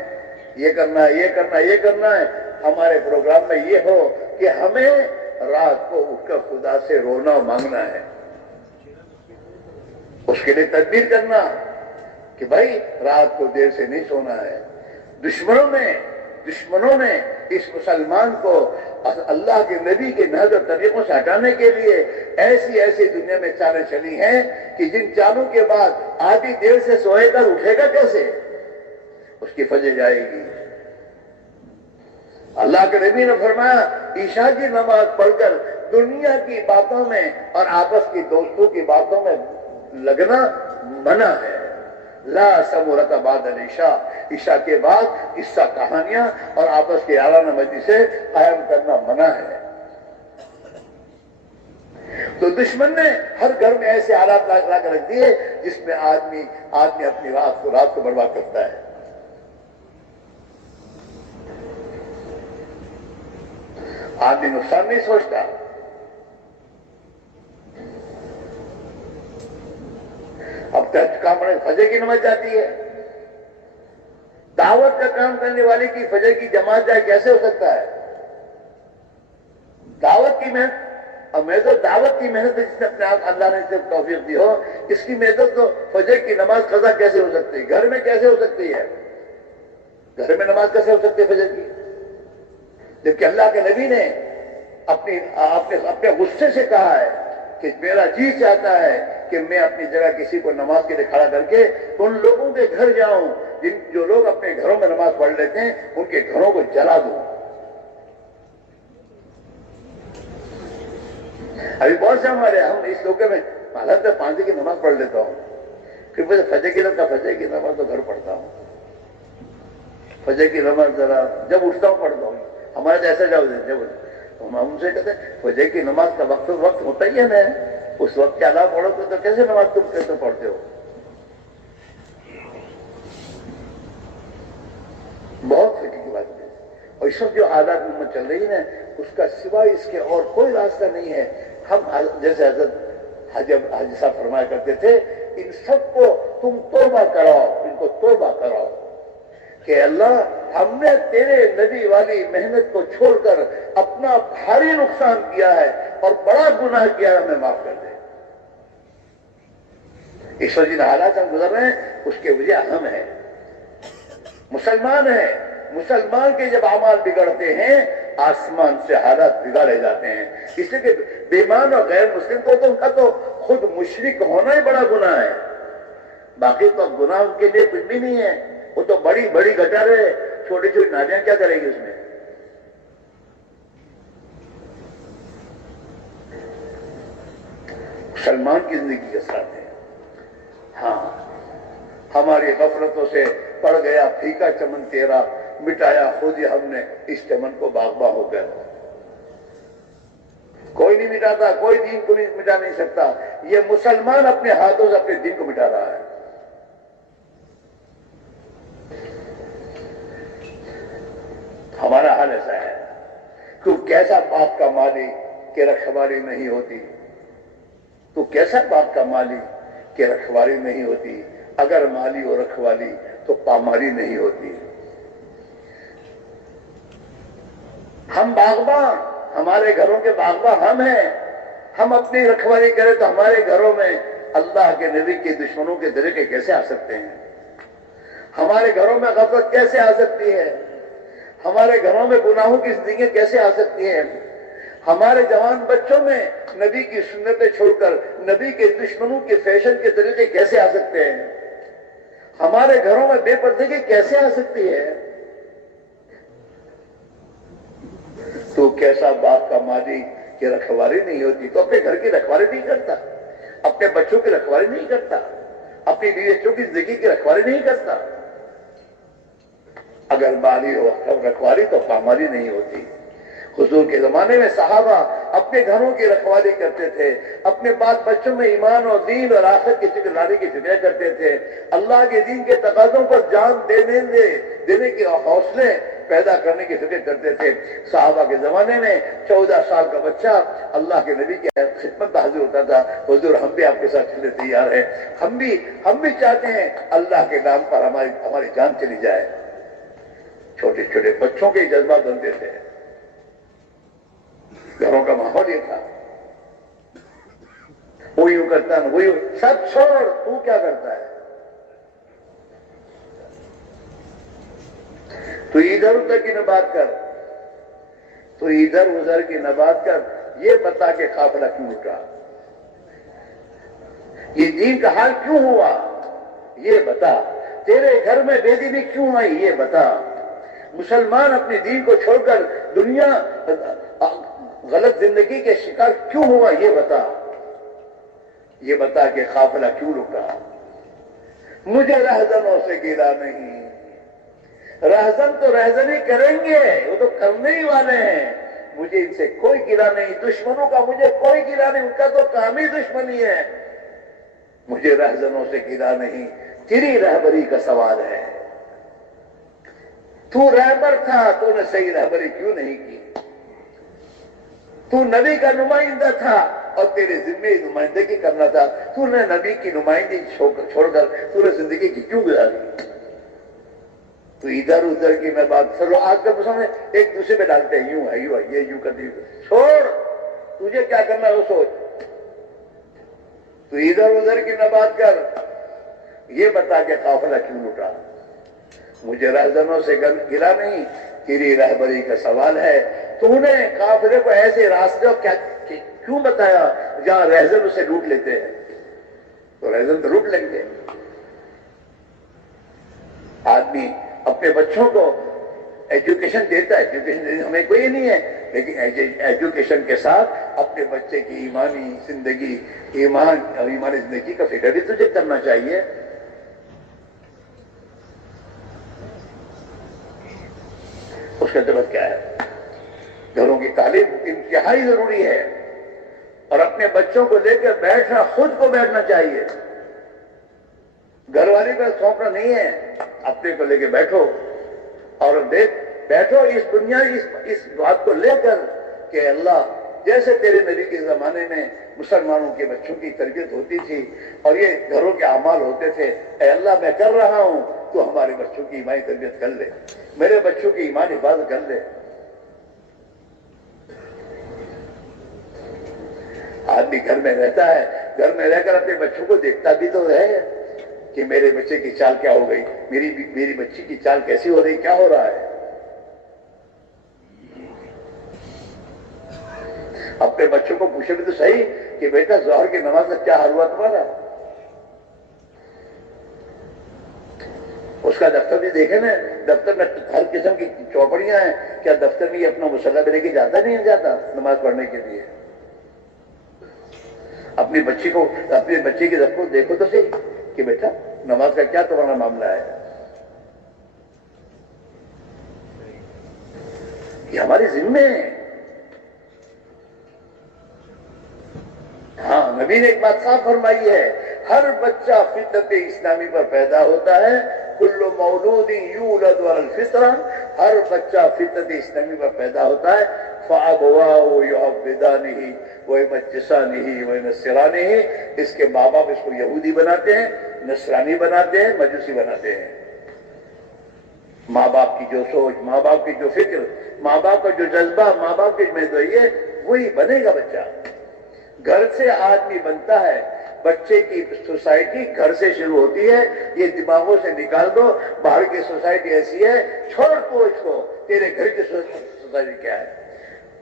یہ کرنا ہے، یہ کرنا ہے، یہ کرنا ہے، ہمارے پروگرام میں یہ ہو کہ ہمیں رات کو اٹھ کر خدا سے رونا اور مانگنا ہے، اس کے لیے تدبیر کرنا کہ بھائی رات کو دیر سے نہیں سونا ہے۔ دشمنوں نے اس مسلمان کو اللہ کے نبی کے نہج اور طریقوں سے ہٹانے کے لیے ایسی دنیا میں چالیں چلی ہیں کہ جن چالوں کے بعد آدھی دیر سے سوئے کر اٹھے گا کیسے؟ اس کی فجر جائے گی۔ اللہ کے نبی نے فرمایا عشاء کی نماز پڑھ کر دنیا کی باتوں میں اور آپس کی دوستوں کی باتوں میں لگنا منع ہے۔ لا سمورت بعد العشاء، عشاء کے بعد قصہ کہانیاں اور آپس کی یارانہ مجلسیں قائم کرنا منع ہے۔ تو دشمن نے ہر گھر میں ایسے حالات لا کر رکھ دیے جس میں آدمی اپنی رات کو برباد کرتا ہے۔ آدمی نقصان نہیں سوچتا، اب تک کام فجر کی نماز جاتی ہے۔ دعوت کا کام کرنے والے کی فجر کی جماعت جائے کیسے ہو سکتا ہے؟ دعوت کی محنت، اور میں تو دعوت کی محنت جس نے اپنے آپ اللہ نے صرف توفیق دی ہو، اس کی محنت تو فجر کی نماز قضا کیسے ہو سکتی ہے؟ گھر میں کیسے ہو سکتی ہے؟ گھر میں نماز کیسے ہو سکتی ہے فجر کی؟ جبکہ اللہ کے نبی نے اپنے غصے سے کہا ہے کہ میرا جی چاہتا ہے کہ میں اپنی جگہ کسی کو نماز کے لیے کھڑا کر کے ان لوگوں کے گھر جاؤں جو لوگ اپنے گھروں میں نماز پڑھ لیتے ہیں، ان کے گھروں کو جلا دوں۔ ابھی بہت سے ہم اس لوگوں میں حالت میں 5 کی نماز پڑھ لیتا ہوں، کیونکہ فجر کی نماز تو گھر پڑھتا ہوں۔ فجر کی نماز ذرا جب اٹھتا ہوں پڑھتا ہوں۔ ہمارے تو ایسا جب ہم ان سے کہتے ہیں فجر کی نماز کا وقت ہوتا ہی ہے نا، اس وقت کے علاوہ پڑھو تو کیسے نماز تم کیسے پڑھتے ہو؟ اور اس وقت جو حالات میں چل رہی ہے اس کا سوائے اس کے اور کوئی راستہ نہیں ہے. ہم جیسے حضرت حاجی صاحب فرمایا کرتے تھے ان سب کو تم توبہ کراؤ, ان کو توبہ کراؤ کہ اللہ ہم نے تیرے نبی والی محنت کو چھوڑ کر اپنا بھاری نقصان کیا ہے اور بڑا گناہ کیا ہے, ہمیں معاف کر دے. اس وجہ سے حالات ہم گزر رہے ہیں اس کے وجہ ہم ہیں, مسلمان ہیں. مسلمان کے جب اعمال بگڑتے ہیں آسمان سے حالات بگاڑے جاتے ہیں. اس لیے کہ بیمان اور غیر مسلم کو تو ان کا تو خود مشرک ہونا ہی بڑا گناہ ہے, باقی تو گناہ ان کے لیے کچھ بھی نہیں ہے. وہ تو بڑی بڑی گٹریں چھوٹی چھوٹی نالیاں کیا کرے گی اس میں. مسلمان کی زندگی کے ساتھ ہے. ہاں ہماری غفلتوں سے پڑ گیا پھیکا چمن تیرا, مٹایا خود ہی ہم نے اس چمن کو باغباں ہو گیا. کوئی نہیں مٹاتا, کوئی دین کو نہیں مٹا نہیں سکتا. یہ مسلمان اپنے ہاتھوں سے اپنے دین کو مٹا رہا ہے. ہمارا حال ایسا ہے کہ کیسا باپ کا مالی کہ رکھوالی نہیں ہوتی, تو کیسا باپ کا مالی کہ رکھوالی نہیں ہوتی. اگر مالی اور رکھوالی تو پامالی نہیں ہوتی. ہم باغباں, ہمارے گھروں کے باغباں ہم ہیں. ہم اپنی رکھوالی کریں تو ہمارے گھروں میں اللہ کے نبی کے دشمنوں کے طریقے کیسے آ سکتے ہیں؟ ہمارے گھروں میں غفلت کیسے آ سکتی ہے؟ ہمارے گھروں میں گناہوں کی زندگی کیسے آ سکتی ہیں؟ ہمارے جوان بچوں میں نبی کی سنتیں چھوڑ کر نبی کے دشمنوں کے فیشن کے طریقے کیسے آ سکتے ہیں؟ ہمارے گھروں میں بے پردگی کیسے آ سکتی ہے؟ تو کیسا باپ کا مالی کی رکھوالی نہیں ہوتی تو اپنے گھر کی رکھوالی نہیں کرتا, اپنے بچوں کی رکھوالی نہیں کرتا, اپنی بیوی بچوں کی زندگی کی رکھوالی نہیں کرتا. اگر مالی ہو رکھوالی تو پامالی نہیں ہوتی. حضور کے زمانے میں صحابہ اپنے گھروں کی رکھوالی کرتے تھے, اپنے بال بچوں میں ایمان اور دین اور آخرت کی فکر لانے کی فکر کرتے تھے, اللہ کے دین کے تقاضوں پر جان دینے کے حوصلے پیدا کرنے کی فکر کرتے تھے. صحابہ کے زمانے میں 14 سال کا بچہ اللہ کے نبی کی خدمت میں حاضر ہوتا تھا, حضور ہم بھی آپ کے ساتھ چلنے تیار ہیں, ہم بھی چاہتے ہیں اللہ کے نام پر ہماری جان چلی جائے. چھوٹے چھوٹے بچوں کے جذبات بنتے تھے. گھروں کا ماحول یہ تھا. وہ یوں کرتا نا, وہ یوں, سب چھوڑ, تو کیا کرتا ہے؟ تو ادھر ادھر کی نہ بات کر, تو ادھر ادھر کی نہ بات کر, یہ بتا کہ قافلہ کیوں اٹھا, یہ دین کا حال کیوں ہوا, یہ بتا. تیرے گھر میں بے دینی کیوں آئی, یہ بتا. مسلمان اپنے دین کو چھوڑ کر دنیا غلط زندگی کے شکار کیوں ہوا, یہ بتا. یہ بتا کہ قافلہ کیوں رکا. مجھے رہزنوں سے گلا نہیں, رہزن تو رہزنی کریں گے, وہ تو کرنے ہی والے ہیں. مجھے ان سے کوئی گلا نہیں, دشمنوں کا مجھے کوئی گلا نہیں, ان کا تو کام ہی دشمنی ہے. مجھے رہزنوں سے گلا نہیں, تیری رہبری کا سوال ہے. تو رہبر تھا, تو نے صحیح رہبری کیوں نہیں کی؟ تو نبی کا نمائندہ تھا اور تیرے ذمے نمائندگی کرنا تھا, تو نے نبی کی نمائندگی چھوڑ کر تو نے زندگی کی کیوں گزاری؟ تو ادھر ادھر کی میں بات کر رہا ہوں. آج کل مسلمان ایک دوسرے پہ ڈالتے ہیں, یوں ہے یوں ہے, یہ یوں کرتی, چھوڑ, تجھے کیا کرنا ہے وہ سوچ. تو ادھر ادھر کی نہ بات کر, یہ بتا کہ قافلہ کیوں لٹا. مجھے رہزنوں سے گلا نہیں, تیری رہبری کا سوال ہے. تو نے قافلے کو ایسے راستے کیوں بتایا جہاں رہزن اسے لوٹ لیتے ہیں؟ تو رہزن تو لوٹ لیں گے. آدمی اپنے بچوں کو ایجوکیشن دیتا ہے, ایجوکیشن ہمیں کوئی نہیں ہے, لیکن ایجوکیشن کے ساتھ اپنے بچے کی ایمانی زندگی, ایمان اور ایمانی زندگی کا فکر بھی تجھے کرنا چاہیے. اس کا جواب کیا ہے؟ گھروں کی تعلیم انتہائی ضروری ہے, اور اپنے بچوں کو لے کر بیٹھنا, خود کو بیٹھنا چاہیے. گھر والے کا سونپنا نہیں ہے, اپنے کو لے کے بیٹھو اور دیکھ بیٹھو اس دنیا اس بات کو لے کر کہ اللہ جیسے تیرے نبی کے زمانے میں مسلمانوں کے بچوں کی تربیت ہوتی تھی اور یہ گھروں کے اعمال ہوتے تھے، اے اللہ میں کر رہا ہوں، تو ہمارے بچوں کی ایمانی تربیت کر لے، میرے بچوں کی ایمانی حفاظت کر لے۔ آدمی گھر میں رہتا ہے، گھر میں رہ کر اپنے بچوں کو دیکھتا بھی تو ہے کہ میرے بچے کی چال کیا ہو گئی، میری بچی کی چال کیسی ہو رہی، کیا ہو رہا ہے۔ اپنے بچوں کو پوچھے بھی تو صحیح کہ بیٹا ظہر کی نماز میں کیا حال ہوا تمہارا، اس کا دفتر بھی دیکھے نا، دفتر میں ہر قسم کی چوپڑیاں ہیں، کیا دفتر میں یہ اپنا مصلی لے کے جاتا نہیں جاتا نماز پڑھنے کے لیے۔ اپنی بچی کے دفتر کو دیکھو تو صحیح کہ بیٹا نماز کا کیا تمہارا معاملہ ہے۔ یہ ہمارے ذمے ہے۔ ہاں نبی نے ایک بات صاف فرمائی ہے، ہر بچہ فطرت اسلامی پر پیدا ہوتا ہے، کل مولود یولد علی الفطرہ، ہر بچہ فطرت اسلامی پر پیدا ہوتا ہے، فَأَبْوَاهُ يُعَبِّدَانِهِ وَيُمَجِّسَانِهِ وَيُنَصِّرَانِهِ، اس کے ماں باپ اس کو یہودی بناتے ہیں، نصرانی بناتے ہیں، مجوسی بناتے ہیں۔ ماں باپ کی جو سوچ، ماں باپ کی جو فکر، ماں باپ کا جو جذبہ، ماں باپ کی ذمہ ہے، وہی بنے گا بچہ۔ گھر سے آدمی بنتا ہے، بچے کی سوسائٹی گھر سے شروع ہوتی ہے، یہ دماغوں سے نکال دو، باہر کی سوسائٹی ایسی ہے، چھوڑ کو اس کو، تیرے گھر کی سوسائٹی کیا ہے،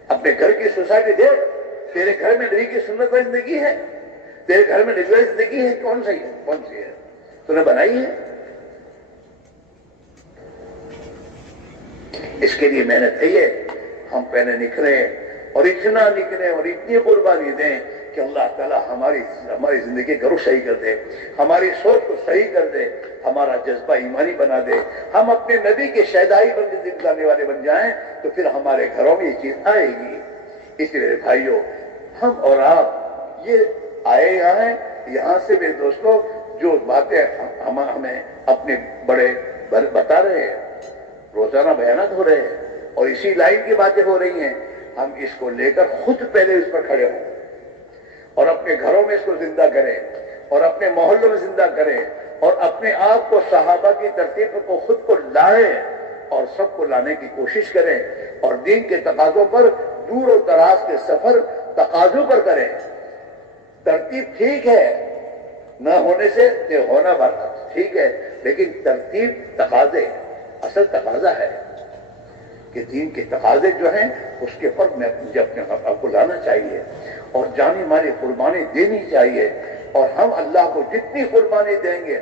اپنے گھر کی سوسائٹی دیکھ، تیرے گھر میں نبی کی سنت پر زندگی ہے، تیرے گھر میں نبی کی زندگی ہے، کون سی ہے، کون سی ہے، تو نے بنائی ہے۔ اس کے لیے محنت ہے، ہم پہلے نکلیں اور اتنا نکلیں اور اتنی قربانی دیں کہ اللہ تعالیٰ ہماری زندگی کو صحیح کر دے، ہماری سوچ کو صحیح کر دے، ہمارا جذبہ ایمانی بنا دے، ہم اپنے نبی کے شہدائی بن کے زندگی گزارنے والے بن جائیں، تو پھر ہمارے گھروں میں یہ چیز آئے گی۔ اس لیے میرے بھائیوں، ہم اور آپ یہ آئے یہاں ہیں، یہاں سے میرے دوستوں جو باتیں ہمیں اپنے بڑے بتا رہے ہیں، روزانہ بیانات ہو رہے ہیں اور اسی لائن کی باتیں ہو رہی ہیں، ہم اس کو لے کر خود پہلے اس پر کھڑے ہوں اور اپنے گھروں میں اس کو زندہ کریں اور اپنے محلوں میں زندہ کریں اور اپنے آپ کو صحابہ کی ترتیب کو خود کو لائیں اور سب کو لانے کی کوشش کریں اور دین کے تقاضوں پر دور و دراز کے سفر تقاضوں پر کریں۔ ترتیب ٹھیک ہے، نہ ہونے سے ہونا ٹھیک ہے، لیکن ترتیب تقاضے، اصل تقاضا ہے کہ دین کے تقاضے جو ہیں اس کے پر مجھے اپنے آپ کو لانا چاہیے اور جانی مالی قربانی دینی چاہیے، اور ہم اللہ کو جتنی قربانی دیں گے،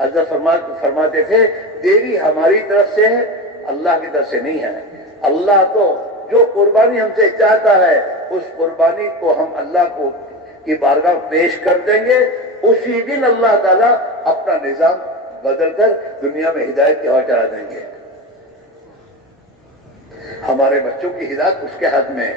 حضرت فرماتے تھے دیری ہماری طرف سے ہے، اللہ کی طرف سے نہیں ہے۔ اللہ تو جو قربانی ہم سے چاہتا ہے اس قربانی کو ہم اللہ کو کی بارگاہ پیش کر دیں گے، اسی دن اللہ تعالیٰ اپنا نظام بدل کر دنیا میں ہدایت کی ہوا چلا دیں گے۔ ہمارے بچوں کی ہدایت اس کے ہاتھ میں ہے،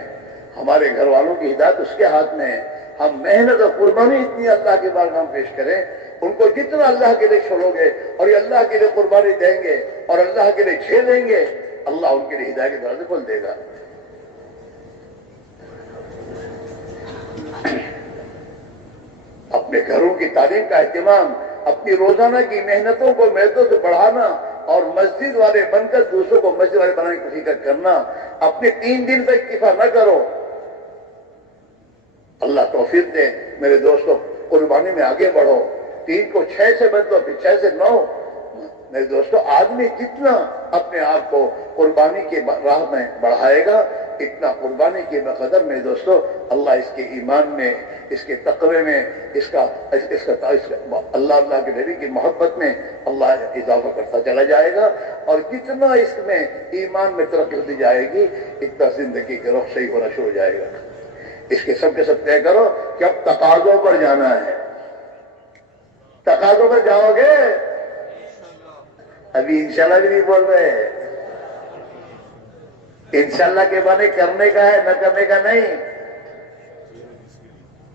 ہمارے گھر والوں کی ہدایت اس کے ہاتھ میں ہے۔ ہم محنت اور قربانی اتنی اللہ کے بارگاہ میں پیش کریں، ان کو جتنا اللہ کے لیے چھوڑو گے اور یہ اللہ کے لیے قربانی دیں گے اور اللہ کے لیے جھیلیں گے، اللہ ان کے لیے ہدایت کے دروازے کھول دے گا۔ اپنے گھروں کی تعلیم کا اہتمام، اپنی روزانہ کی محنتوں کو محنتوں سے بڑھانا اور مسجد والے بن کر دوسروں کو مسجد والے بنانے کی کوشش کرنا، اپنے 3 دن پر اکتفا نہ کرو۔ اللہ توفیق دے میرے دوستوں، قربانی میں آگے بڑھو، 3 کو 6 سے بدلو، پھر 6 سے 9۔ میرے دوستوں، آدمی جتنا اپنے آپ کو قربانی کے راہ میں بڑھائے گا، اتنا قربانی کے بقدر میرے دوستوں اللہ اس کے ایمان میں، اس کے تقوی میں، اس کا اللہ کے نبی کی محبت میں اللہ اضافہ کرتا چلا جائے گا، اور جتنا اس میں ایمان میں ترقی ہوتی جائے گی، اتنا زندگی کا رخ صحیح ہونا شروع ہو جائے گا۔ اس کے سب طے کرو کہ اب تقاضوں پر جانا ہے۔ تقاضوں پر جاؤ گے؟ ابھی انشاءاللہ بھی نہیں بول رہے ہیں۔ انشاءاللہ کے معنی کرنے کا ہے، نہ کرنے کا نہیں۔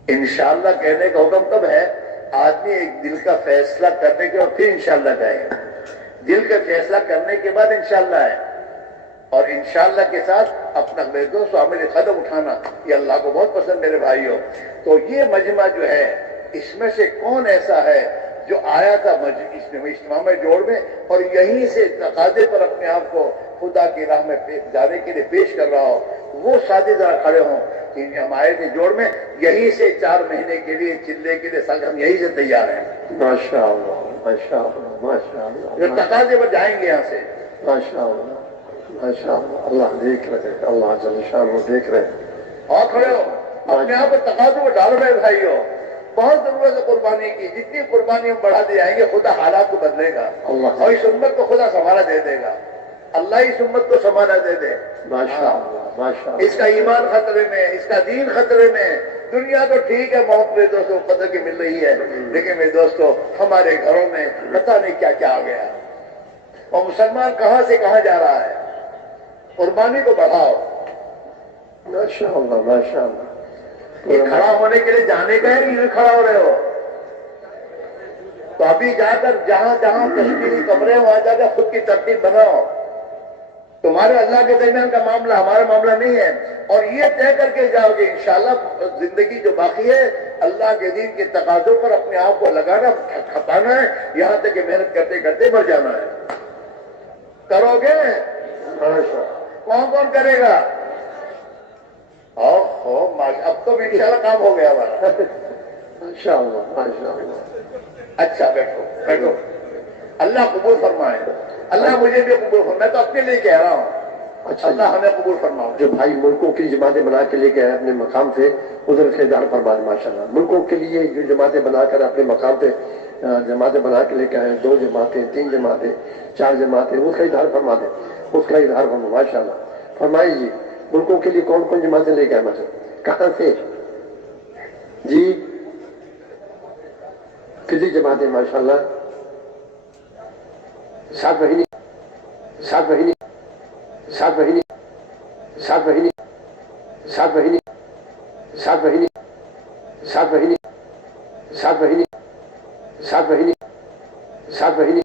انشاءاللہ کہنے کا حکم کب ہے؟ آدمی ایک دل کا فیصلہ کرنے کے بعد پھر انشاءاللہ کہے۔ دل کا فیصلہ کرنے کے بعد انشاءاللہ ہے، اور انشاءاللہ کے ساتھ اپنا میرے دوست عمل قدم اٹھانا یہ اللہ کو بہت پسند میرے بھائیوں. تو یہ مجمع جو ہے اس میں سے کون ایسا ہے جو آیا تھا اجتماع میں جوڑ میں اور یہیں سے تقاضے پر اپنے آپ کو خدا کی راہ میں جانے کے لیے پیش کر رہا ہو, وہ ساتھی ذرا کھڑے ہوں کہ ہم آئے تھے جوڑ میں, یہیں سے 4 مہینے کے لیے چلنے کے لیے سال ہم یہیں سے تیار ہیں. ماشاءاللہ ماشاءاللہ ماشاءاللہ جو تقاضے پر جائیں گے یہاں سے. ماشاءاللہ ماشاءاللہ. اللہ دیکھ رہے ہیں, اللہ جل شانہ دیکھ رہے ہیں. اور کھڑے ہو اپنے آپ کو تقاضوں کو ڈالو میرے بھائیوں. بہت ضرورت ہے قربانی کی, جتنی قربانی ہم بڑھاتے جائیں گے خدا حالات کو بدلے گا اور اس امت کو خدا سنبھالا دے دے گا. اللہ اس امت کو سنبھالا دے دے. ماشاءاللہ ماشاءاللہ. اس کا ایمان خطرے میں, اس کا دین خطرے میں. دنیا تو ٹھیک ہے بہت میرے دوستوں قدر کی مل رہی ہے, لیکن میرے دوستوں ہمارے گھروں میں پتہ نہیں کیا کیا آ گیا اور مسلمان کہاں سے کہاں جا رہا ہے. قربانی کو بڑھاؤ. ماشاءاللہ ماشاءاللہ. یہ کھڑا ہونے کے لیے جانے کا ہے کہ یہ کھڑا ہو رہے ہو؟ تو ابھی جا کر جہاں جہاں تشکیلی کمرے ہیں وہاں جا کر خود کی ترتیب بناؤ. تمہارے اللہ کے درمیان کا معاملہ ہمارا معاملہ نہیں ہے. اور یہ طے کر کے جاؤ گے انشاءاللہ زندگی جو باقی ہے اللہ کے دین کے تقاضوں پر اپنے آپ کو لگانا کھپانا ہے, یہاں تک کہ محنت کرتے کرتے مر جانا ہے. کرو گے؟ کون کون کرے گا؟ اب تو انشاءاللہ کام ہو گیا ہمارا. ماشاءاللہ ماشاءاللہ. اچھا بیٹھو بیٹھو. اللہ قبول فرمائے. اللہ مجھے بھی قبول فرمائے. میں تو اپنے لیے کہہ رہا ہوں. اچھا اللہ ہمیں قبول فرماؤ. جو بھائی ملکوں کی جماعتیں بنا کے لے کے آئے اپنے مقام پہ ادھر خیدار فرما دیں. ماشاءاللہ ملکوں کے لیے جو جماعتیں بنا کر اپنے مقام پہ جماعتیں بنا کے لے کے آئے, 2 جماعتیں 3 جماعتیں 4 جماعتیں, اس کا اظہار فرما دیں. اس کا اظہار فرما. ماشاءاللہ فرمائیے ملکوں کے لیے کون کون جماعتیں لے کے آئے؟ مطلب کہاں سے جی کتنی جماعتیں؟ ماشاءاللہ 7 مہینے 7 مہینے 7 مہینے 7 مہینے 7 مہینے 7 مہینے 7 مہینے 7 مہینے 7 مہینے 7 مہینے